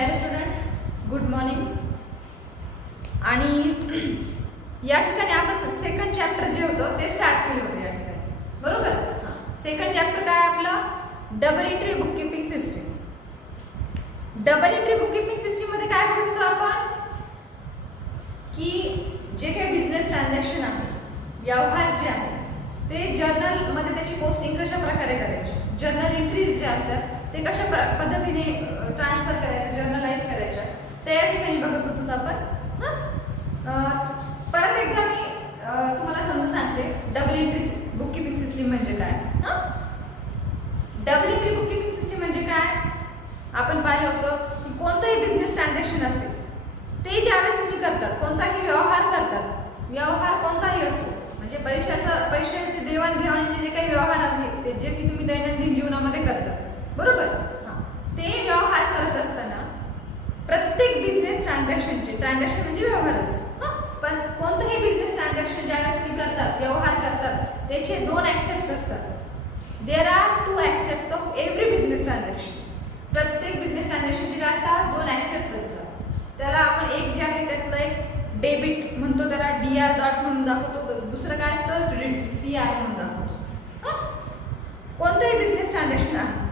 Hello student, good morning. आणि या ठिकाणी आपण सेकंड चॅप्टर जे होतं ते स्टार्ट केलं होतं या ठिकाणी, बरोबर. सेकंड चॅप्टर काय आपलं? Double entry book keeping system. Double entry book keeping system मध्ये काय बघत होतो आपण की जे काही बिझनेस ट्रान्झॅक्शन आहे, व्यवहार जे आहे ते जर्नल मध्ये त्याची पोस्टिंग कशा प्रकारे करायची, जर्नल एंट्रीज जे असतात ते कशा पद्धतीने ट्रान्सफर करायचं, जर्नलाइज करायच्या, त्या या ठिकाणी बघत होतो आपण. परत एकदा मी तुम्हाला समजून सांगते double entry book keeping system म्हणजे काय. Double entry book keeping system म्हणजे काय? आपण पाहिलं होतं की कोणतंही बिझनेस ट्रान्झॅक्शन असेल ते ज्यावेळेस तुम्ही करतात, कोणताही व्यवहार करतात, व्यवहार कोणताही असो, म्हणजे पैशाचे देवाणघेवाणीचे जे काही व्यवहार आहेत ते जे की तुम्ही दैनंदिन जीवनामध्ये करतात, बरोबर. ते व्यवहार करत असताना प्रत्येक बिझनेस ट्रान्झॅक्शन म्हणजे व्यवहारच, पण कोणतंही बिझनेस ट्रान्झॅक्शन ज्यावेळेस तुम्ही करतात, व्यवहार करतात, त्याचे दोन ऍक्सेप्ट्स असतात. There are two aspects of every business transaction. प्रत्येक बिझनेस ट्रान्झॅक्शनचे काय असतात? दोन ऍक्सेप्ट्स असतात. त्याला आपण एक जे आहे त्यातलं एक डेबिट म्हणतो, त्याला DR डॉट म्हणून दाखवतो. दुसरं काय असतं? क्रेडिट, CR म्हणून दाखवतो. कोणतंही बिझनेस ट्रान्झॅक्शन आहे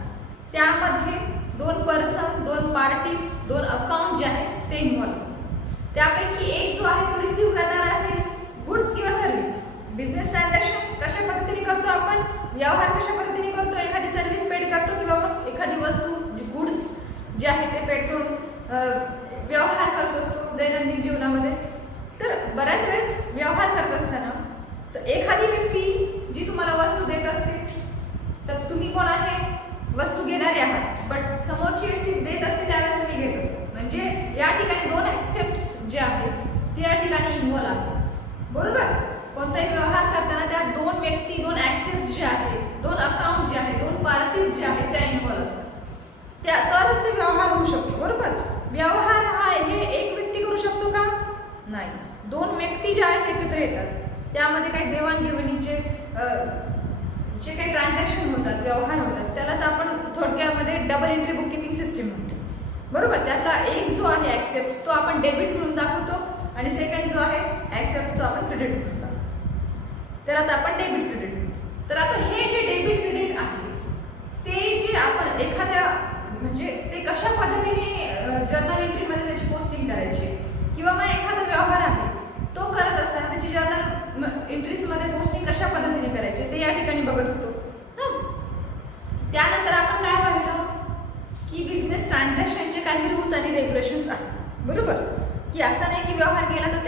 त्यामध्ये दोन पर्सन, दोन पार्टीज, दोन अकाउंट जे आहेत ते इन्व्हॉल्व असतात. त्यापैकी एक जो आहे तो रिसीव्ह करणारा असेल गुड्स किंवा सर्व्हिस. बिझनेस ट्रान्झॅक्शन कशा पद्धतीने करतो आपण, व्यवहार कशा पद्धतीने करतो, एखादी सर्व्हिस पेड करतो किंवा मग एखादी वस्तू गुड्स जे आहे ते पेड करून व्यवहार करत असतो दैनंदिन जीवनामध्ये. तर बऱ्याच वेळेस व्यवहार करत असताना एखादी व्यक्ती जी तुम्हाला वस्तू देत असते, तर तुम्ही कोण आहे? वस्तू घेणारे आहात, बट समोरची व्यक्ती देत असते त्यावेळेस तुम्ही घेत असतो. म्हणजे या ठिकाणी दोन ऍक्सेप्ट्स जे आहेत ते या ठिकाणी इन्व्हॉल्व आहेत, बरोबर. कोणताही व्यवहार करताना त्या दोन व्यक्ती, दोन ऍक्सेप्ट जे आहेत, दोन अकाउंट जे आहेत, दोन पार्टीज जे आहेत त्या इन्व्हॉल्व असतात. त्या तरच ते व्यवहार होऊ शकतो, बरोबर. व्यवहार हा हे एक व्यक्ती करू शकतो का? नाही. दोन व्यक्ती ज्यावेळेस एकत्र येतात त्यामध्ये काही देवाणघेवाणीचे जे काही ट्रान्झॅक्शन होतात, व्यवहार होतात, त्यालाच आपण थोडक्यामध्ये double entry book keeping system म्हणतो, बरोबर. त्यातला एक जो आहे ऍक्सेप्ट तो आपण डेबिट म्हणून दाखवतो आणि सेकंड जो आहे ऍक्सेप्ट तो आपण क्रेडिट म्हणून दाखवतो. त्यालाच आपण डेबिट क्रेडिट म्हणतो. तर आता हे जे डेबिट क्रेडिट आहे ते जे आपण एखाद्या म्हणजे ते कशा पद्धतीने जर्नल एंट्रीमध्ये त्याची पोस्टिंग करायची किंवा मग एखादा व्यवहार आहे तो करत असताना त्याची जर्नल एंट्रीजमध्ये पोस्टिंग कशा पद्धतीने करायची ते या ठिकाणी बघत होतो. त्यानंतर आपण काय पाहिलं की बिझनेस ट्रान्झॅक्शनचे काही रूल्स आणि रेग्युलेशन्स आहेत, बरोबर. की असं नाही की व्यवहार केला तर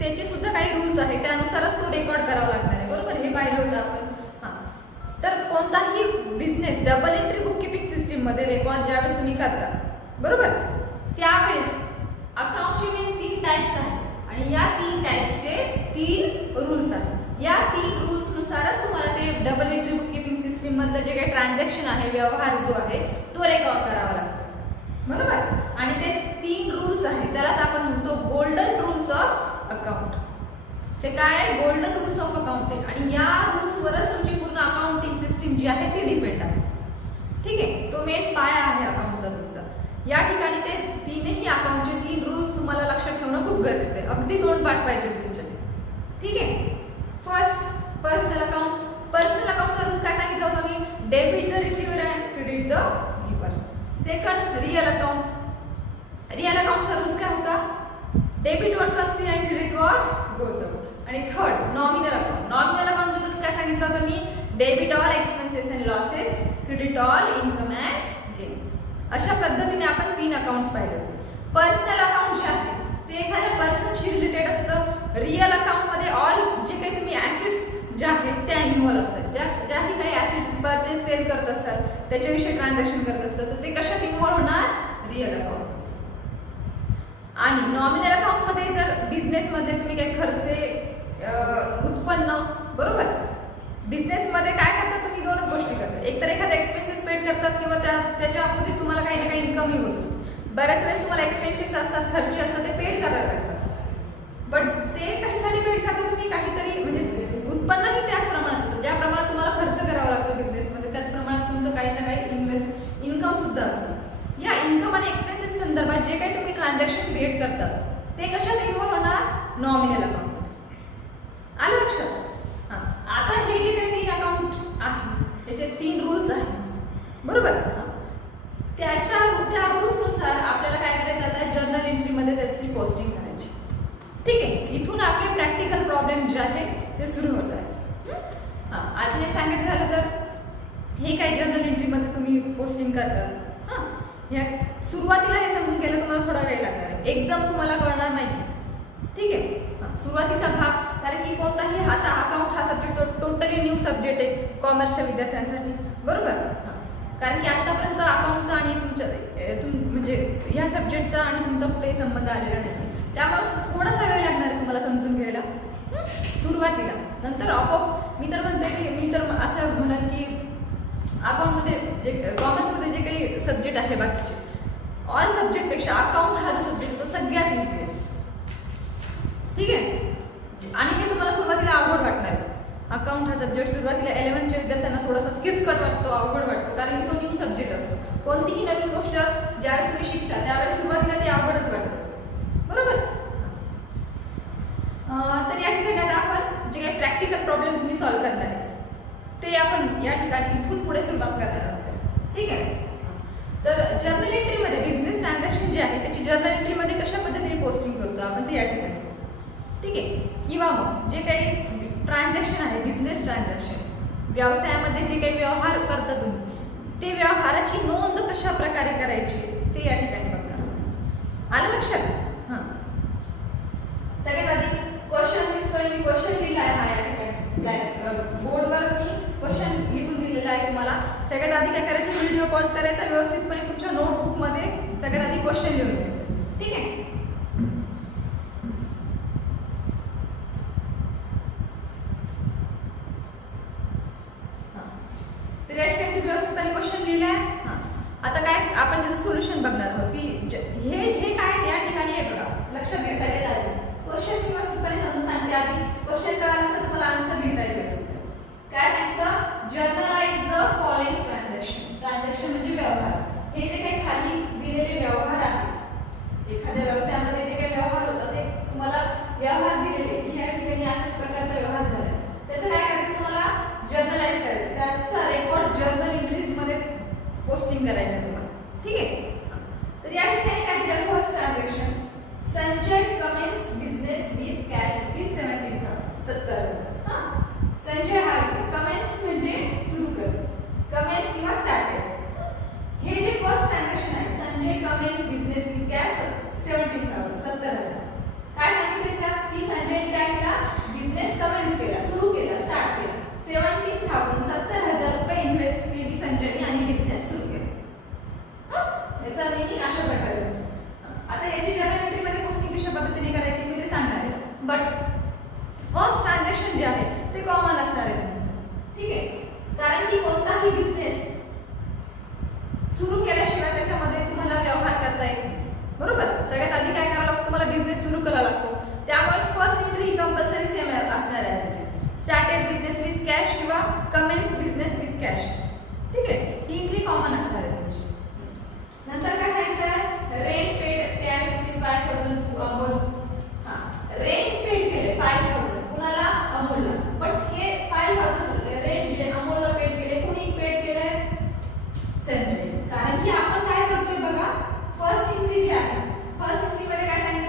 त्याचे सुद्धा काही रूल्स आहेत, त्यानुसारच तो रेकॉर्ड करावा लागणार आहे, बरोबर. हे पाहिलं होतं आपण. तर कोणताही business double entry book keeping system मध्ये रेकॉर्ड ज्यावेळेस तुम्ही करता, बरोबर, त्यावेळेस अकाउंटचे मेन 3 टाइप्स आहेत आणि या 3 टाइप्सचे 3 रूल्स आहेत. या 3 रूल्स नुसारच तुम्हाला ते double entry book keeping system मधलं जे काही ट्रान्झॅक्शन आहे, व्यवहार जो आहे तो रेकॉर्ड करावा लागतो, बरोबर. आणि ते 3 रूल्स आहेत त्यालाच आपण म्हणतो गोल्डन रूल्स ऑफ अकाउंट. ते काय आहे? Golden rules of accounting. आणि या रूल्सवरच तुमची पूर्ण अकाउंटिंग सिस्टीम जी आहे ती डिपेंड आहे, ठीक आहे. तो मेन पाया आहे अकाउंटचा तुमचा. या ठिकाणी ते तीनही अकाउंटचे 3 रूल्स तुम्हाला लक्षात ठेवणं खूप गरजेचं आहे, अगदी तोंडपाठ पाहिजे तुमच्या ते, ठीक आहे. First, personal account. पर्सनल अकाउंटचा रूल्स काय सांगितलं होतं मी? Debit the receiver and credit the giver. Second, real account. Real अकाउंटचा रूल्स काय होता? Debit what comes in and credit what goes out. आणि थर्ड, नॉमिनल अकाउंट. नॉमिनल अकाउंटचा रूल्स काय सांगितलं होतं मी? Debit all expenses and losses, credit all income and gains. अशा पद्धतीने आपण 3 अकाउंट्स पाहिले होते. पर्सनल अकाउंट जे आहे ते एखाद्या पर्सनशी रिलेटेड असतं. रिअल अकाउंटमध्ये ऑल जे काही तुम्ही ऍसेट्स ज्या आहेत त्या इन्व्हॉल्व असतात. ज्याही काही ऍसेट्स परचेस सेल करत असतात त्याच्याविषयी ट्रान्झॅक्शन करत असतात, तर ते कशात इन्व्हॉल्व होणार? Real account. आणि नॉमिनल अकाउंटमध्ये जर बिझनेसमध्ये तुम्ही काही खर्चे, उत्पन्न, बरोबर. बिझनेसमध्ये काय करतात तुम्ही? 2च गोष्टी करतात. एक तर एखादा एक्सपेन्सेस पेड करतात किंवा त्याच्या अपोजिट तुम्हाला काही ना काही इन्कमही होत असतो. बऱ्याच वेळेस तुम्हाला एक्सपेन्सेस असतात, खर्च असतात, ते पेड करायला लागतात. बट ते कशासाठी पेड करता तुम्ही? काहीतरी म्हणजे उत्पन्नही त्याच प्रमाणात असतं. ज्या प्रमाणात तुम्हाला खर्च करावा लागतो बिझनेसमध्ये त्याच प्रमाणात तुमचं काही ना काही इन्कम सुद्धा असतं. या इन्कम आणि एक्सपेन्सेस संदर्भात जे काही तुम्ही ट्रान्झॅक्शन क्रिएट करतात ते कशात इन्व्हॉल्व होणार? Nominal account. आलं लक्षात? हां, आता हे जे काही 3 अकाउंट आहे त्याचे 3 रूल्स आहेत, बरोबर? त्या रूल्सनुसार आपल्याला काय करायचं आता? जर्नल एंट्रीमध्ये त्याची पोस्टिंग करायची. ठीक आहे, इथून आपले प्रॅक्टिकल प्रॉब्लेम जे आहे ते सुरू होत आहे. हां, आज हे सांगितलं झालं तर हे काय जर्नल एंट्रीमध्ये तुम्ही पोस्टिंग करतात. हां, या सुरुवातीला हे समजून घ्यायला तुम्हाला थोडा वेळ लागणार आहे, एकदम तुम्हाला कळणार नाही. ठीक आहे, सुरुवातीचा भाग, कारण की कोणताही आता अकाउंट हा सब्जेक्ट टोटली न्यू सब्जेक्ट आहे कॉमर्सच्या विद्यार्थ्यांसाठी, बरोबर? कारण की आतापर्यंत अकाउंटचा आणि म्हणजे ह्या सब्जेक्टचा आणि तुमचा कुठेही संबंध आलेला नाही, त्यामुळे थोडासा वेळ लागणार आहे तुम्हाला समजून घ्यायला सुरुवातीला. नंतर आपोआप मी तर म्हणते की मी तर असं म्हणाल की अकाउंटमध्ये जे कॉमर्समध्ये जे काही सब्जेक्ट आहे बाकीचे ऑल सब्जेक्टपेक्षा अकाउंट हा जो सब्जेक्ट तो सगळ्यात इझी आहे. ठीक आहे, आणि हे तुम्हाला सुरुवातीला अवघड वाटणार आहे. अकाउंट हा सब्जेक्ट सुरुवातीला 11च्या विद्यार्थ्यांना थोडासा किचकट वाटतो, अवघड वाटतो, कारण की तो न्यू सब्जेक्ट असतो. कोणतीही नवीन गोष्ट ज्यावेळेस तुम्ही शिकता त्यावेळेस सुरुवातीला ती अवघडच वाटत असते, बरोबर? तर या ठिकाणी आता आपण जे काही प्रॅक्टिकल प्रॉब्लेम तुम्ही सॉल्व्ह करणार आहे ते आपण या ठिकाणी इथून पुढे सुरुवात करणार आहोत. ठीक आहे, तर जर्नल एंट्रीमध्ये बिझनेस ट्रान्झॅक्शन जे आहे त्याची जर्नल एंट्रीमध्ये कशा पद्धतीने पोस्टिंग करतो आपण ते या ठिकाणी. ठीक आहे, किंवा मग जे काही ट्रान्झॅक्शन आहे बिझनेस ट्रान्झॅक्शन, व्यवसायामध्ये जे काही व्यवहार करता तुम्ही ते व्यवहाराची नोंद कशा प्रकारे करायची ते या ठिकाणी बघणार आहोत. आलं लक्षात? हां, सगळ्यात आधी क्वेश्चन दिसतोय, मी क्वेश्चन लिहिला आहे हा या ठिकाणी बोर्डवर मी क्वेश्चन लिहून दिलेला आहे तुम्हाला. सगळ्यात आधी काय करायचं? व्हिडिओ पॉज करायचा, व्यवस्थितपणे तुमच्या नोटबुकमध्ये सगळ्यात आधी क्वेश्चन लिहून घ्यायचं. ठीक आहे, तर या ठिकाणी तुम्ही व्यवस्थितपणे क्वेश्चन लिहिला आहे. हां, आता काय आपण त्याचं सोल्युशन बघणार आहोत की हे काय या ठिकाणी आहे बघा. लक्षात घ्या, सगळ्यात आधी क्वेश्चन मी व्यवस्थितपणे समजून सांगते. आधी क्वेश्चन कळाल्यानंतर तुम्हाला आन्सर लिहिता येईल. काय सांगितलं? Generalized the following transaction. Transaction म्हणजे व्यवहार. हे जे काही खाली दिलेले व्यवहार आहेत, एखाद्या व्यवसायामध्ये जे काही व्यवहार होतात ते तुम्हाला व्यवहार दिलेले की या ठिकाणी अशाच प्रकारचा व्यवहार झाला, त्याचं काय करायचं? तुम्हाला जर्नलाइज करायचं, त्याचा रेकॉर्ड जर्नल एंट्रीज मध्ये पोस्टिंग करायचं तुम्हाला. ठीक आहे, तर या ठिकाणी काय दिलं? First transaction, Sanjay Cummins business with cash rupees 17,000. हां, संजय हा कमेन्स म्हणजे सुरू कर, कमेन्स किंवा स्टार्टेड. हे जे फर्स्ट ट्रान्झॅक्शन आहे, Sanjay Cummins business with cash 17,000, 17,000. काय सांगितलं की संजयने काय केला? बिझनेस कमेन्स केला, सुरू केला, स्टार्ट केला. 17,000, 70,000 रुपये इन्व्हेस्ट केली संजयने आणि बिझनेस सुरू केला. याचा मीनिंग अशा प्रकारे. आता याची जर्नल एंट्रीमध्ये पोस्टिंग कशा पद्धतीने करायची मी ते सांगणार आहे, बट फर्स्ट ट्रान्झॅक्शन जे आहे ते कॉमन असणार आहे तुमचं. ठीक आहे, कारण की कोणताही बिझनेस सुरू केल्याशिवाय त्याच्यामध्ये तुम्हाला व्यवहार करता येत नाही, बरोबर? सगळ्यात आधी काय करावं लागतं? तुम्हाला बिझनेस सुरू करावा लागतो. त्यामुळे फर्स्ट एंट्री ही कंपल्सरी सेम असणार आहे. स्टार्टेड बिझनेस विथ कॅश किंवा कमेन्स बिझनेस विथ कॅश. ठीक आहे, ही एंट्री कॉमन असणार आहे तुमची. नंतर काय सांगितलं? Rent paid cash rupees 5,000 to Amol. हां, रेंट पेड केले 5,000 कुणाला? अमोलला. बट हे 5,000 रेंट जे अमोलला पेड केले, कुणी पेड केले? संजय. कारण की आपण काय करतोय बघा, फर्स्ट एंट्री जी आहे, फर्स्ट एंट्रीमध्ये काय सांगितलं?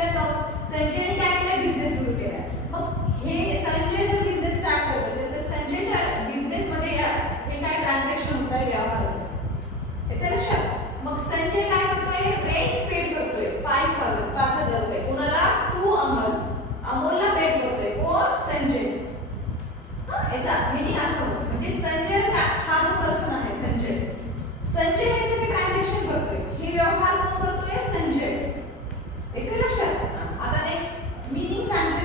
संजयने काय केलं? बिझनेस सुरू केला. मग हे संजय जर बिझनेस स्टार्ट करत असेल तर संजयच्या बिझनेसमध्ये हे काय ट्रान्झॅक्शन होत आहे? व्यवहार होत आहे. येते लक्षात? मग संजय काय करतोय? रेंट पेड करतोय 5,000 रुपये कुणाला? टू अमोल. अमोलला पेड करतोय कोण? संजय. याचा मिनिंग असं होतं, म्हणजे संजय हा जो पर्सन आहे संजय, संजय हे सगळे ट्रान्झॅक्शन करतोय, हे व्यवहार कोण करतोय? संजय. येते लक्षात? आता नेक्स्ट मिनिंग सांगते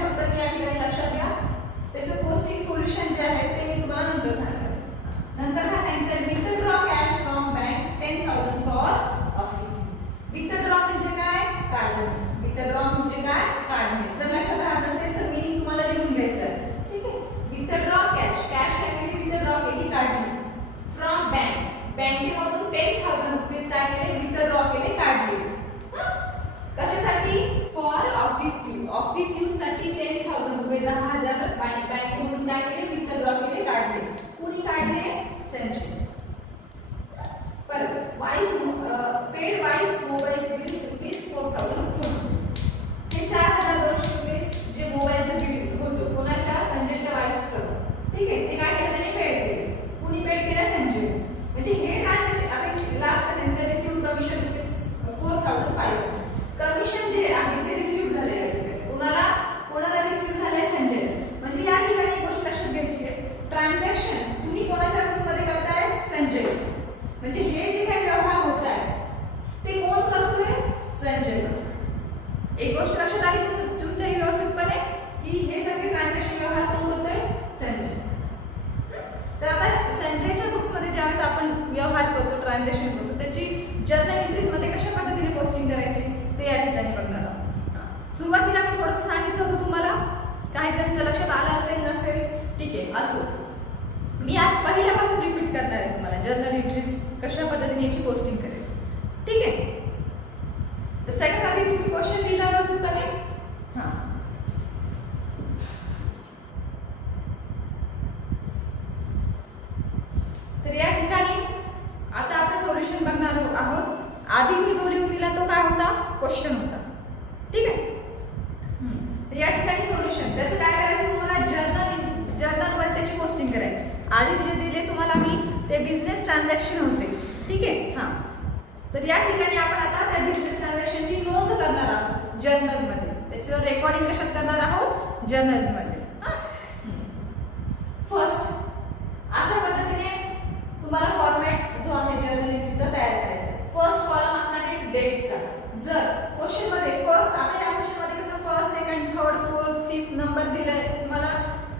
पेड वाईफ मोबाईल बिल ₹4,000. हे 4,200 रुपये जे मोबाईलचं बिल होतं कोणाच्या, संजयच्या वाईफचं. ठीक आहे, ते काय केलं त्याने, पेड केले. कुणी पेड केलं, संजय. म्हणजे हे ट्रान्झॅक्शन आता लास्ट त्यांचं रिसिव्ह कमिशन ₹4,500. कमिशन जे आहे ते रिसिव्ह झालेलं आहे. कोणाला रिसिव्ह झालंय, संजय. म्हणजे या ठिकाणी गोष्ट लक्षात घ्यायची आहे, ट्रान्झॅक्शन तुम्ही कोणाच्या बुक्समध्ये करताय, संजय. म्हणजे हे जे काही व्यवहार होत आहे ते कोण करतोय, संजय. एक गोष्ट लक्षात आली तुमच्याही व्यवस्थितपणे की हे सगळे ट्रान्झॅक्शन व्यवहार कोण करतोय, संजय. तर आता संजयच्या बुक्समध्ये ज्यावेळेस आपण व्यवहार करतो, ट्रान्झॅक्शन करतो, त्याची जर्नल एंट्रीज मध्ये कशा पद्धतीने पोस्टिंग करायची ते या ठिकाणी बघणार आहोत. सुरुवातीला मी थोडंसं सांगितलं होतं तुम्हाला, काही जणांच्या लक्षात आलं असेल नसेल, ठीक आहे, असो. मी आज पहिल्यापासून रिपीट करणार आहे तुम्हाला जर्नल एंट्रीज कशा पद्धतीने याची पोस्टिंग करायची. ठीक आहे, तर सगळ्यात आधी तुम्ही क्वेश्चन लिहिला व्यवस्थितपणे. हां, तर या ठिकाणी आता आपण सोल्युशन बघणार आहोत. आधी मी जो लिहून दिला तो काय होता, क्वेश्चन होता. ठीक आहे, तर या ठिकाणी सोल्युशन त्याचं काय करायचं, तुम्हाला जर्नलमध्ये त्याची पोस्टिंग करायची. आधी जे दिले तुम्हाला मी ते बिझनेस ट्रान्झॅक्शन होते. ठीक आहे, हां, तर या ठिकाणी आपण आता त्या बिझनेस ट्रान्झॅक्शनची नोंद करणार आहोत जर्नलमध्ये. त्याच्यावर रेकॉर्डिंग कशात करणार आहोत, जर्नलमध्ये. फर्स्ट अशा पद्धतीने तुम्हाला फॉर्मॅट जो आहे जर्नल एंट्रीचा तयार करायचा. फर्स्ट कॉलम असणार आहे डेटचा. जर क्वेश्चन मध्ये फर्स्ट, आता या क्वेश्चन मध्ये कसं first, second, third, fourth, fifth number दिलाय तुम्हाला,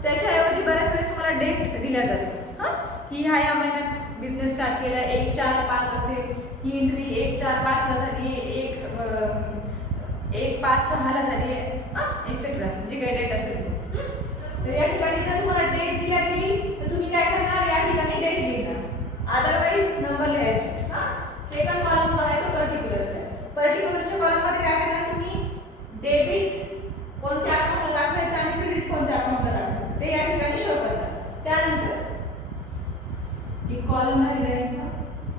त्याच्याऐवजी बऱ्याच वेळेस तुम्हाला डेट दिल्या जाते. हां, की ह्या महिन्यात बिझनेस स्टार्ट केला, 1/4/5 असेल ही एंट्री, 1/4/5 ला झाली, 1/5/6 ला झाली आहे, एक्सेट्रा जी काही डेट असेल. तर या ठिकाणी जर तुम्हाला डेट दिल्या गेली तर तुम्ही काय करणार, या ठिकाणी डेट लिहिणार, अदरवाइज नंबर लिहायचे. सेकंड कॉलम जो आहे तो पर्टिक्युलरचा आहे. पर्टिक्युलरच्या कॉलम मध्ये काय करणार, तुम्ही डेबिट कोणत्या अकाउंटला दाखवायचं आणि क्रेडिट कोणत्या अकाउंटला दाखवायचं ते या ठिकाणी शो करणार. त्यानंतर एक कॉलम राहिला इथं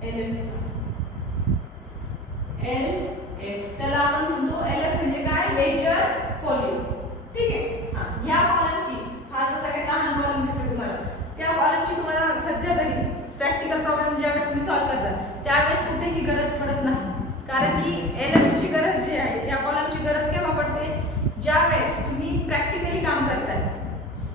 LF चा, LF त्याला आपण म्हणतो LF म्हणजे काय, लेजर फोलिओ. ठीक आहे, हां, या कॉलमची, हा जो सगळ्यात लहान कॉलम दिसतो तुम्हाला, त्या कॉलमची तुम्हाला सध्या तरी प्रॅक्टिकल प्रॉब्लेम ज्यावेळेस तुम्ही सॉल्व्ह करता त्यावेळेस कुठेही गरज पडत नाही. कारण की LF ची गरज जी आहे, या कॉलमची गरज केव्हा पडते, ज्यावेळेस तुम्ही प्रॅक्टिकली काम करताय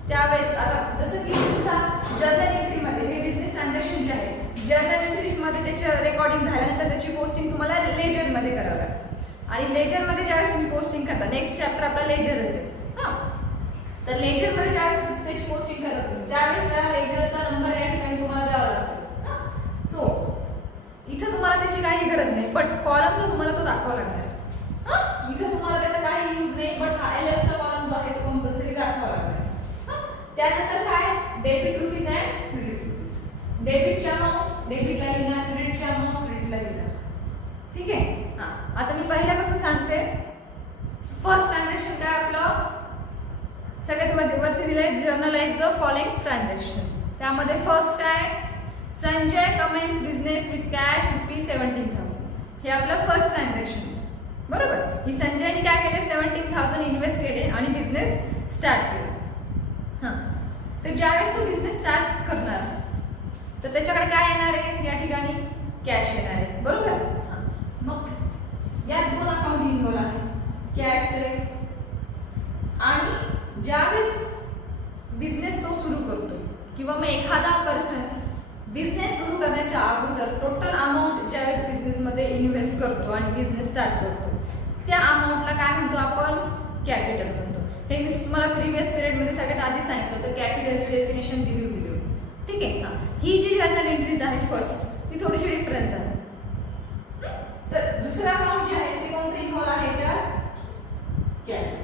त्यावेळेस. आता जसं की तुमचा जर्नल एंट्रीमध्ये हे बिझनेस ट्रान्झॅक्शन जे आहे, जर्नल एंट्रीजमध्ये त्याचं रेकॉर्डिंग झाल्यानंतर त्याची पोस्टिंग तुम्हाला लेजरमध्ये करावं लागते. आणि लेजरमध्ये ज्यावेळेस तुम्ही पोस्टिंग करता, नेक्स्ट चॅप्टर आपला लेजर असेल. हां, तर लेजरमध्ये ज्यावेळेस त्याची पोस्टिंग करत तुम्ही त्यावेळेस त्या लेजरचा नंबर या ठिकाणी तुम्हाला द्यावा लागतो. सो इथं तुम्हाला त्याची काही गरज नाही, बट कॉलम जो तुम्हाला तो दाखवावा लागणार. इथं तुम्हाला त्याचा काही यूज नाही, बट हा LF चा कॉलम जो आहे तो कंपल्सरी दाखवावा लागणार. त्यानंतर काय, debit rupees and credit rupees. डेबिटची अमाऊंट डेबिटला लिहिणार, क्रेडिटची अमाऊंट क्रेडिटला लिहिणार. ठीक आहे, हां, आता मी पहिल्यापासून सांगते. फर्स्ट ट्रान्झॅक्शन काय आपलं, सगळ्यात वरती दिलंय जर्नलाइज द फॉलोइंग ट्रान्झॅक्शन. त्यामध्ये फर्स्ट काय, Sanjay comments business with cash ₹17,000. हे आपलं फर्स्ट ट्रान्झॅक्शन. बरोबर, ही संजयने काय केले, 17,000 इन्व्हेस्ट केले आणि बिझनेस स्टार्ट केला. हां, तर ज्यावेळेस तो बिझनेस स्टार्ट करणार तर त्याच्याकडे काय येणार आहे, या ठिकाणी कॅश येणार आहे. बरोबर, मग या दोन अकाउंट इन्व्हॉल्व आहे, कॅशचे. आणि ज्यावेळेस बिझनेस तो सुरू करतो किंवा मग एखादा पर्सन बिझनेस सुरू करण्याच्या अगोदर टोटल अमाऊंट ज्यावेळेस बिझनेसमध्ये इन्व्हेस्ट करतो आणि बिझनेस स्टार्ट करतो त्या अमाऊंटला काय म्हणतो आपण, कॅपिटल म्हणतो. हे मी तुम्हाला प्रिव्हियस पिरियडमध्ये सगळ्यात आधी सांगितलं होतं, कॅपिटलची डेफिनेशन दिली होती. ठीक आहे, ही जी जर्नल एंट्रीज आहे फर्स्ट ती थोडीशी डिफरन्स आहे. तर दुसरा अकाउंट जे आहे ते कोणतं इन्व्हॉल्व आहे, याच्यात कॅपिटल.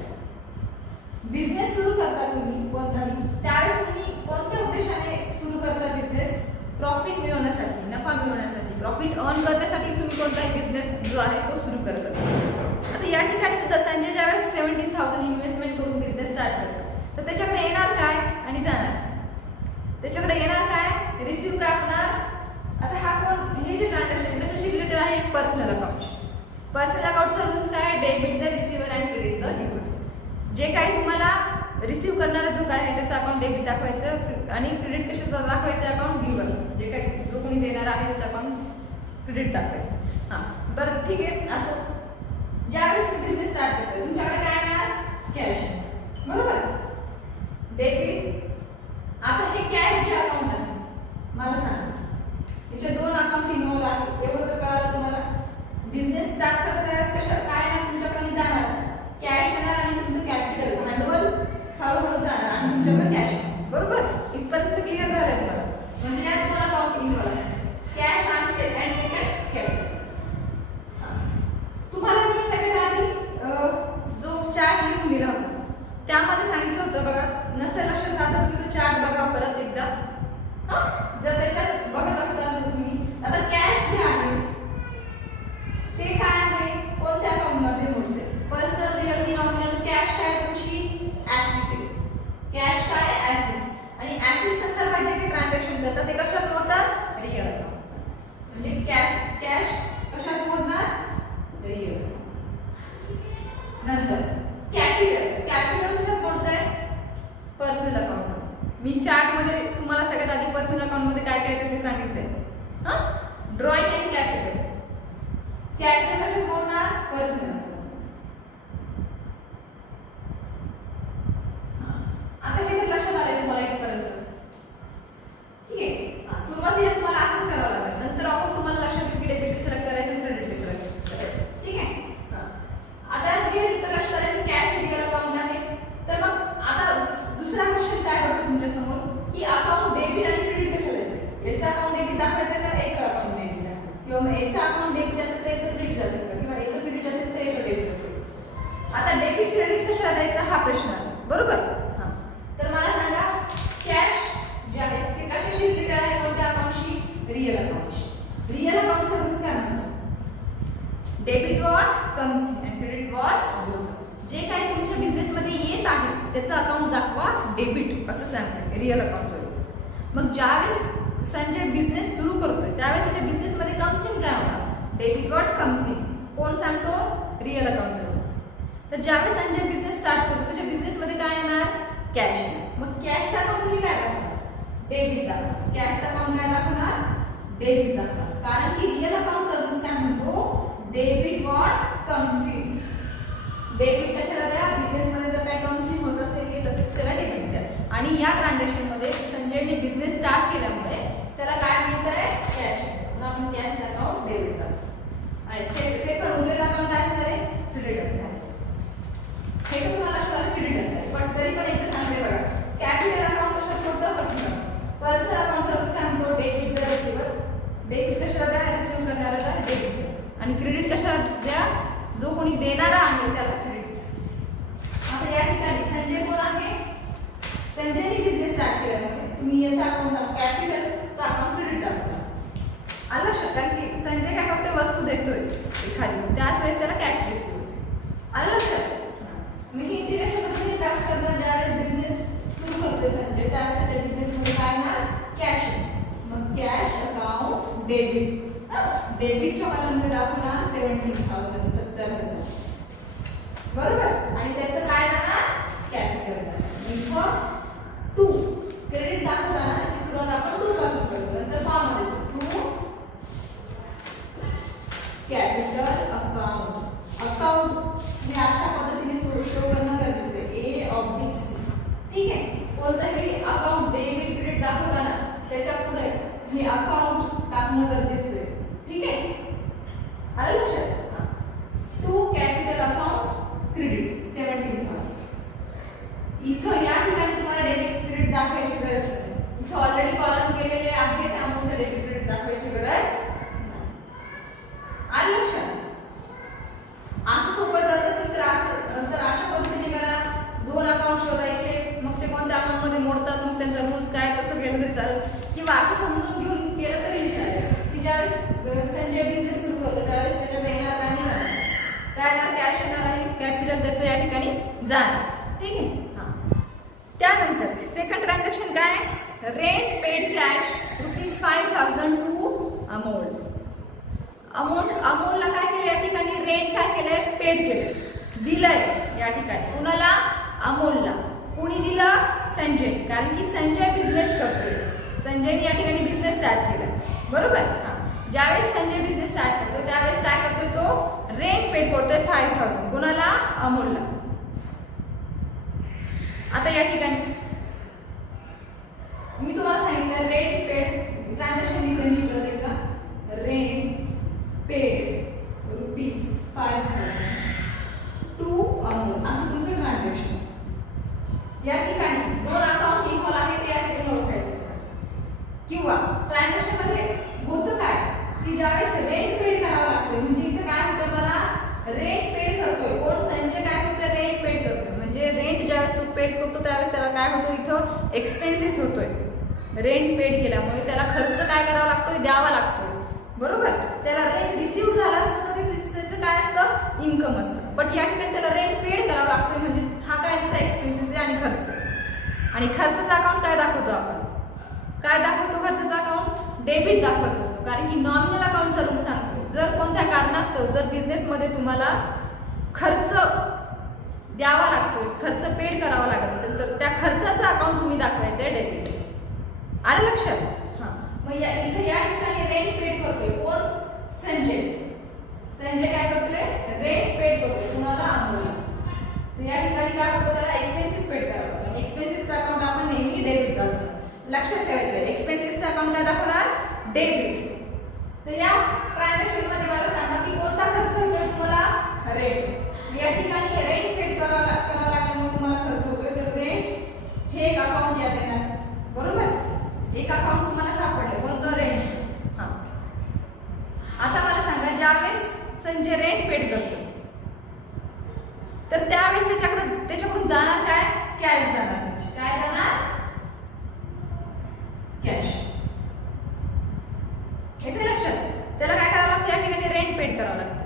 बिझनेस सुरू करता तुम्ही कोणताही, त्यावेळेस तुम्ही कोणत्या उद्देशाने सुरू करता बिझनेस, प्रॉफिट मिळवण्यासाठी, नफा मिळवण्यासाठी, प्रॉफिट अर्न करण्यासाठी तुम्ही कोणताही बिझनेस जो आहे तो सुरू करत असता. आता या ठिकाणी सुद्धा संजय ज्यावेळेस 17,000 इन्व्हेस्टमेंट करून बिझनेस स्टार्ट करतो तर त्याच्याकडे येणार काय आणि जाणार, त्याच्याकडे येणार काय, रिसिव्ह काय होणार. आता हा कोण, हे जे ट्रान्झॅक्शन कशाशी पर्सनल अकाउंट. पर्सनल अकाउंटचा रूल्स काय? Debit the receiver and credit the giver. जे काही तुम्हाला रिसिव्ह करणारा जो काय आहे त्याचं अकाउंट डेबिट दाखवायचं आणि क्रेडिट कशाचं दाखवायचं अकाउंट गिव्हर. जे काही जो कोणी देणारा आहे त्याचं अकाउंट क्रेडिट दाखवायचं. हां बरं ठीक आहे. असं ज्यावेळेस तुम्ही बिझनेस स्टार्ट करता तुमच्याकडे काय येणार? कॅश. बरोबर. डेबिट. आता हे कॅश जे अकाउंट आहे मला सांगा याचे दोन अकाउंट इन्व्हॉल्व आहेत. एवढं तर कळालं तुम्हाला. बिझनेस स्टार्ट करता त्यावेळेस कशा काय ना तुमच्याकडे जाणार कॅश येणार आणि तुमचं कॅपिटल भांडवल हळूहळू जाणार आणि तुमच्याकडे कॅश. बरोबर. इथपर्यंत क्लिअर झालं तुम्हाला. म्हणजे या दोन अकाउंट इन्व्हॉल्व कॅश आणि सेकंड कॅपिटल. तुम्हाला मी सगळ्यात आधी जो चार्ट लिहून दिला होता त्यामध्ये सांगितलं होतं बघा. नसेल लक्षात राहता तुम्ही तो चार्ट बघा परत एकदा. जर त्याच्यात बघत असताल तर तुम्ही आता कॅश जे आहे ते काय आहे कोणत्या अकाउंटमध्ये मोडते? Personal real nominal. कॅश काय तुमची ऍसेट. कॅश काय ऍसेट्स आणि ऍसेट संदर्भात जे काही ट्रान्झॅक्शन करतात ते कशात मोडतात? Real account. म्हणजे कॅश कशात मोडणार? रिअल. नंतर कॅपिटल कशात मोडतंय? Personal account. मी चार्ट मध्ये तुम्हाला सगळ्यात आधी पर्सनल अकाउंट मध्ये काय काय येतं ते सांगितलंय. Drawing and capital. कॅपिटल कशात मोडणार? पर्सनल. आता हे लक्षात आलंय तुम्हाला इथपर्यंत. ठीक आहे. सुरुवातीला तुम्हाला असंच करावं लागेल. नंतर आपण तुम्हाला लक्षात येईल की डेबिट कशाला करायचं क्रेडिट कशाला करायचं. ठीक आहे. आता हे लक्षात आलं की कॅश रिअल अकाउंट आहे. तर मग आता दुसरा क्वेश्चन काय पडतो तुमच्या समोर की अकाउंट डेबिट आणि क्रेडिट कशाला यायचं? याचं अकाउंट डेबिट दाखवायचं का याचं अकाउंट डेबिट दाखवायचं? किंवा मग याचं अकाउंट डेबिट असेल तर याचं क्रेडिट असेल का? किंवा याचं क्रेडिट असेल तर याचं डेबिट असेल? आता डेबिट क्रेडिट कशाला द्यायचं हा प्रश्न आला. बरोबर. हां तर मला सांगा कॅश जे आहे ते कशाशी रिलेटेड आहे? कोणत्या अकाउंटशी? रिअल अकाउंटशी. रिअल अकाउंटचा रूल्स काय म्हणतो? Debit what comes in and credit what goes. जे काही तुमच्या बिझनेस मध्ये येत आहे त्याचं अकाउंट दाखवा डेबिट असं सांगतात रिअल अकाउंटचा रूल्स. मग ज्यावेळेस संजय बिझनेस सुरू करतोय त्यावेळेस त्याच्या बिझनेस मध्ये कम्स इन काय होणार? Debit what comes in. कोण सांगतो? रिअल अकाउंटचा रूल्स. तर ज्यावेळेस संजय बिझनेस स्टार्ट करतो त्याच्या बिझनेस मध्ये काय येणार? कॅश. मग कॅशचा अकाउंट तुम्ही काय दाखवणार? डेबिट दाखवा. कॅशचा अकाउंट काय दाखवणार? डेबिट दाखवणार. कारण की रिअल अकाउंटचा रूल्स काय म्हणतो? Debit what comes in. Debit कशाला द्या? बिझनेस मध्ये जर काय कम्स इन होत असेल येत असेल त्याला डेबिट द्या. आणि या ट्रान्झॅक्शन मध्ये संजयने बिझनेस स्टार्ट केल्यामुळे त्याला काय मिळतंय? कॅश. म्हणून आपण कॅशचा अकाउंट डेबिट दाखवतो. आणि सेकंड उरलेला अकाउंट काय असणार आहे? क्रेडिट असणार आहे. हे तर तुम्हाला लक्षात क्रेडिट असणार आहे. पण तरी पण एकदा सांगते बघा कॅपिटल अकाउंट कशात मोडतं? पर्सनल. पर्सनल अकाउंटचा रूल्स काय म्हणतो? Debit the receiver. डेबिट कशाला द्या? रिसिव्ह करणाऱ्याला डेबिट द्या. आणि क्रेडिट कशाला द्या? जो कोणी देणारा आहे त्याला क्रेडिट. आता या ठिकाणी संजय कोण आहे? संजयने बिझनेस स्टार्ट केल्यामुळे तुम्ही याचा अकाउंट कॅपिटलचा अकाउंट क्रेडिट दाखवा. आलं लक्षात? कारण की संजय काय फक्त वस्तू देतोय एखादी त्याच वेळेस त्याला कॅश रिसिव्ह होते. आलं लक्षात? मी इंटिग्रेशन मध्ये टास्क करता ज्यावेळेस बिझनेस सुरू करतोय संजय त्यावेळेस त्याच्या बिझनेस मध्ये काय येणार? कॅश. मग कॅश अकाउंट डेबिट. डेबिटच्या कॉलममध्ये दाखवणार 17,000 70,000. बरोबर. आणि त्याचं काय जाणार? कॅपिटल जाणार. 2 क्रेडिट दाखवताना त्याची सुरुवात आपण 2 पासून करतो. नंतर फॉर्ममध्ये 2 कॅपिटल अकाउंट. अकाउंट हे अशा पद्धतीने शो करणं गरजेचं आहे. A oblique C. ठीक आहे. कोणतंही अकाउंट डेबिट क्रेडिट दाखवताना त्याच्या पुढे हे अकाउंट टाकणं गरजेचं आहे. ठीक आहे. आलं लक्षात? 2 कॅपिटल अकाउंट क्रेडिट 17,000. इथं या ठिकाणी तुम्हाला डेबिट क्रेडिट दाखवायची गरज नाही. इथं ऑलरेडी कॉलम केलेले आहे त्यामुळे डेबिट क्रेडिट दाखवायची गरज नाही. आलं लक्षात? असं सोपं जात असेल तर अशा पद्धतीने करा. 2 अकाउंट शोधायचे मग ते कोणत्या अकाउंट मध्ये मोडतात मग त्यांचा रूल्स काय तसं केलं तरी चालेल. किंवा असं समजून घेऊन केलं तरी चालेल की ज्यावेळेस संजय बिझनेस सुरू करतो त्यावेळेस त्याच्याकडे येणार काय नाही जाणार? काय येणार? कॅश येणार आणि कॅपिटल त्याचं या ठिकाणी जाणार. ठीक आहे. हां त्यानंतर सेकंड ट्रान्झॅक्शन काय? Rent paid cash ₹5,000 to Amol. अमोलला काय केलं या ठिकाणी, रेंट काय केलंय, पेड केलंय, दिलंय या ठिकाणी कुणाला, अमोलला. कुणी दिलं, संजय, कारण की संजय बिझनेस करतोय. संजयने या ठिकाणी बिझनेस स्टार्ट केला, बरोबर. हा, ज्यावेळेस संजय बिझनेस स्टार्ट करतो त्यावेळेस काय करतोय तो, रेंट पेड करतोय 5000 कुणाला, अमोलला. आता या ठिकाणी मी तुम्हाला सांगितलं रेंट पेड ट्रान्झॅक्शन लिहिते मी परत एकदा, रेंट पेड ₹5000 टू अमोल, असं तुमचं ट्रान्झॅक्शन. या ठिकाणी दोन अकाउंट इक्वल आहे ते या ठिकाणी ओळखायचं. किंवा ट्रान्झॅक्शन मध्ये होतं काय की ज्यावेळेस रेंट पेड करावं लागतं, म्हणजे इथे काय होतं, मला रेंट पेड करतोय कोण, संजय काय करतोय, रेंट पेड करतोय. म्हणजे रेंट ज्यावेळेस तो पेड करतो त्यावेळेस त्याला काय होतो, इथं एक्सपेन्सेस होतोय. रेंट पेड केल्यामुळे त्याला खर्च काय करावा लागतोय, द्यावा लागतोय, बरोबर. त्याला रेंट रिसीव्ह झाला असतं तर त्याचं काय असतं, इन्कम असतं. बट या ठिकाणी त्याला रेंट पेड करावा लागतोय, म्हणजे हा काय त्याचा एक्सपेन्सेस आहे आणि खर्च. आणि खर्चाचा अकाउंट काय दाखवतो आपण, काय दाखवतो खर्चाचा अकाउंट, डेबिट दाखवत असतो. कारण की नॉमिनल अकाउंट चालून सांगतो, जर कोणत्या कारणास्तव जर बिझनेसमध्ये तुम्हाला खर्च द्यावा लागतोय, खर्च पेड करावा लागत असेल तर त्या खर्चाचं अकाउंट तुम्ही दाखवायचं आहे डेबिट. आलं लक्षात. हां, मग इथे या ठिकाणी रेंट पेड करतोय कोण, संजय. संजय काय करतोय, रेंट पेड करतोय कुणाला, अमोलला. तर या ठिकाणी काय होतं, त्याला एक्सपेन्सेस पेड करावं लागतं. एक्सपेन्सेसचं अकाउंट आपण नेहमी डेबिट दाखवतो. लक्षात ठेवायचं आहे, एक्सपेन्सेसचं अकाउंट काय दाखवणार, डेबिट. तर या ट्रान्झॅक्शन मध्ये मला सांगा की कोणता खर्च होतोय तुम्हाला, रेंट. या ठिकाणी रेंट पेड करावा लागल्यामुळे तुम्हाला खर्च होतोय, तर रेंट हे एक अकाउंट यात येणार, बरोबर. एक अकाउंट तुम्हाला सापडलं कोणतं, रेंटचं. हां, आता मला सांगा ज्यावेळेस संजय रेंट पेड करतो तर त्यावेळेस त्याच्याकडून जाणार काय, कॅश जाणार. काय जाणार, कॅश. येते लक्षात. त्याला काय करावं लागतं, या ठिकाणी रेंट पेड करावं लागतं.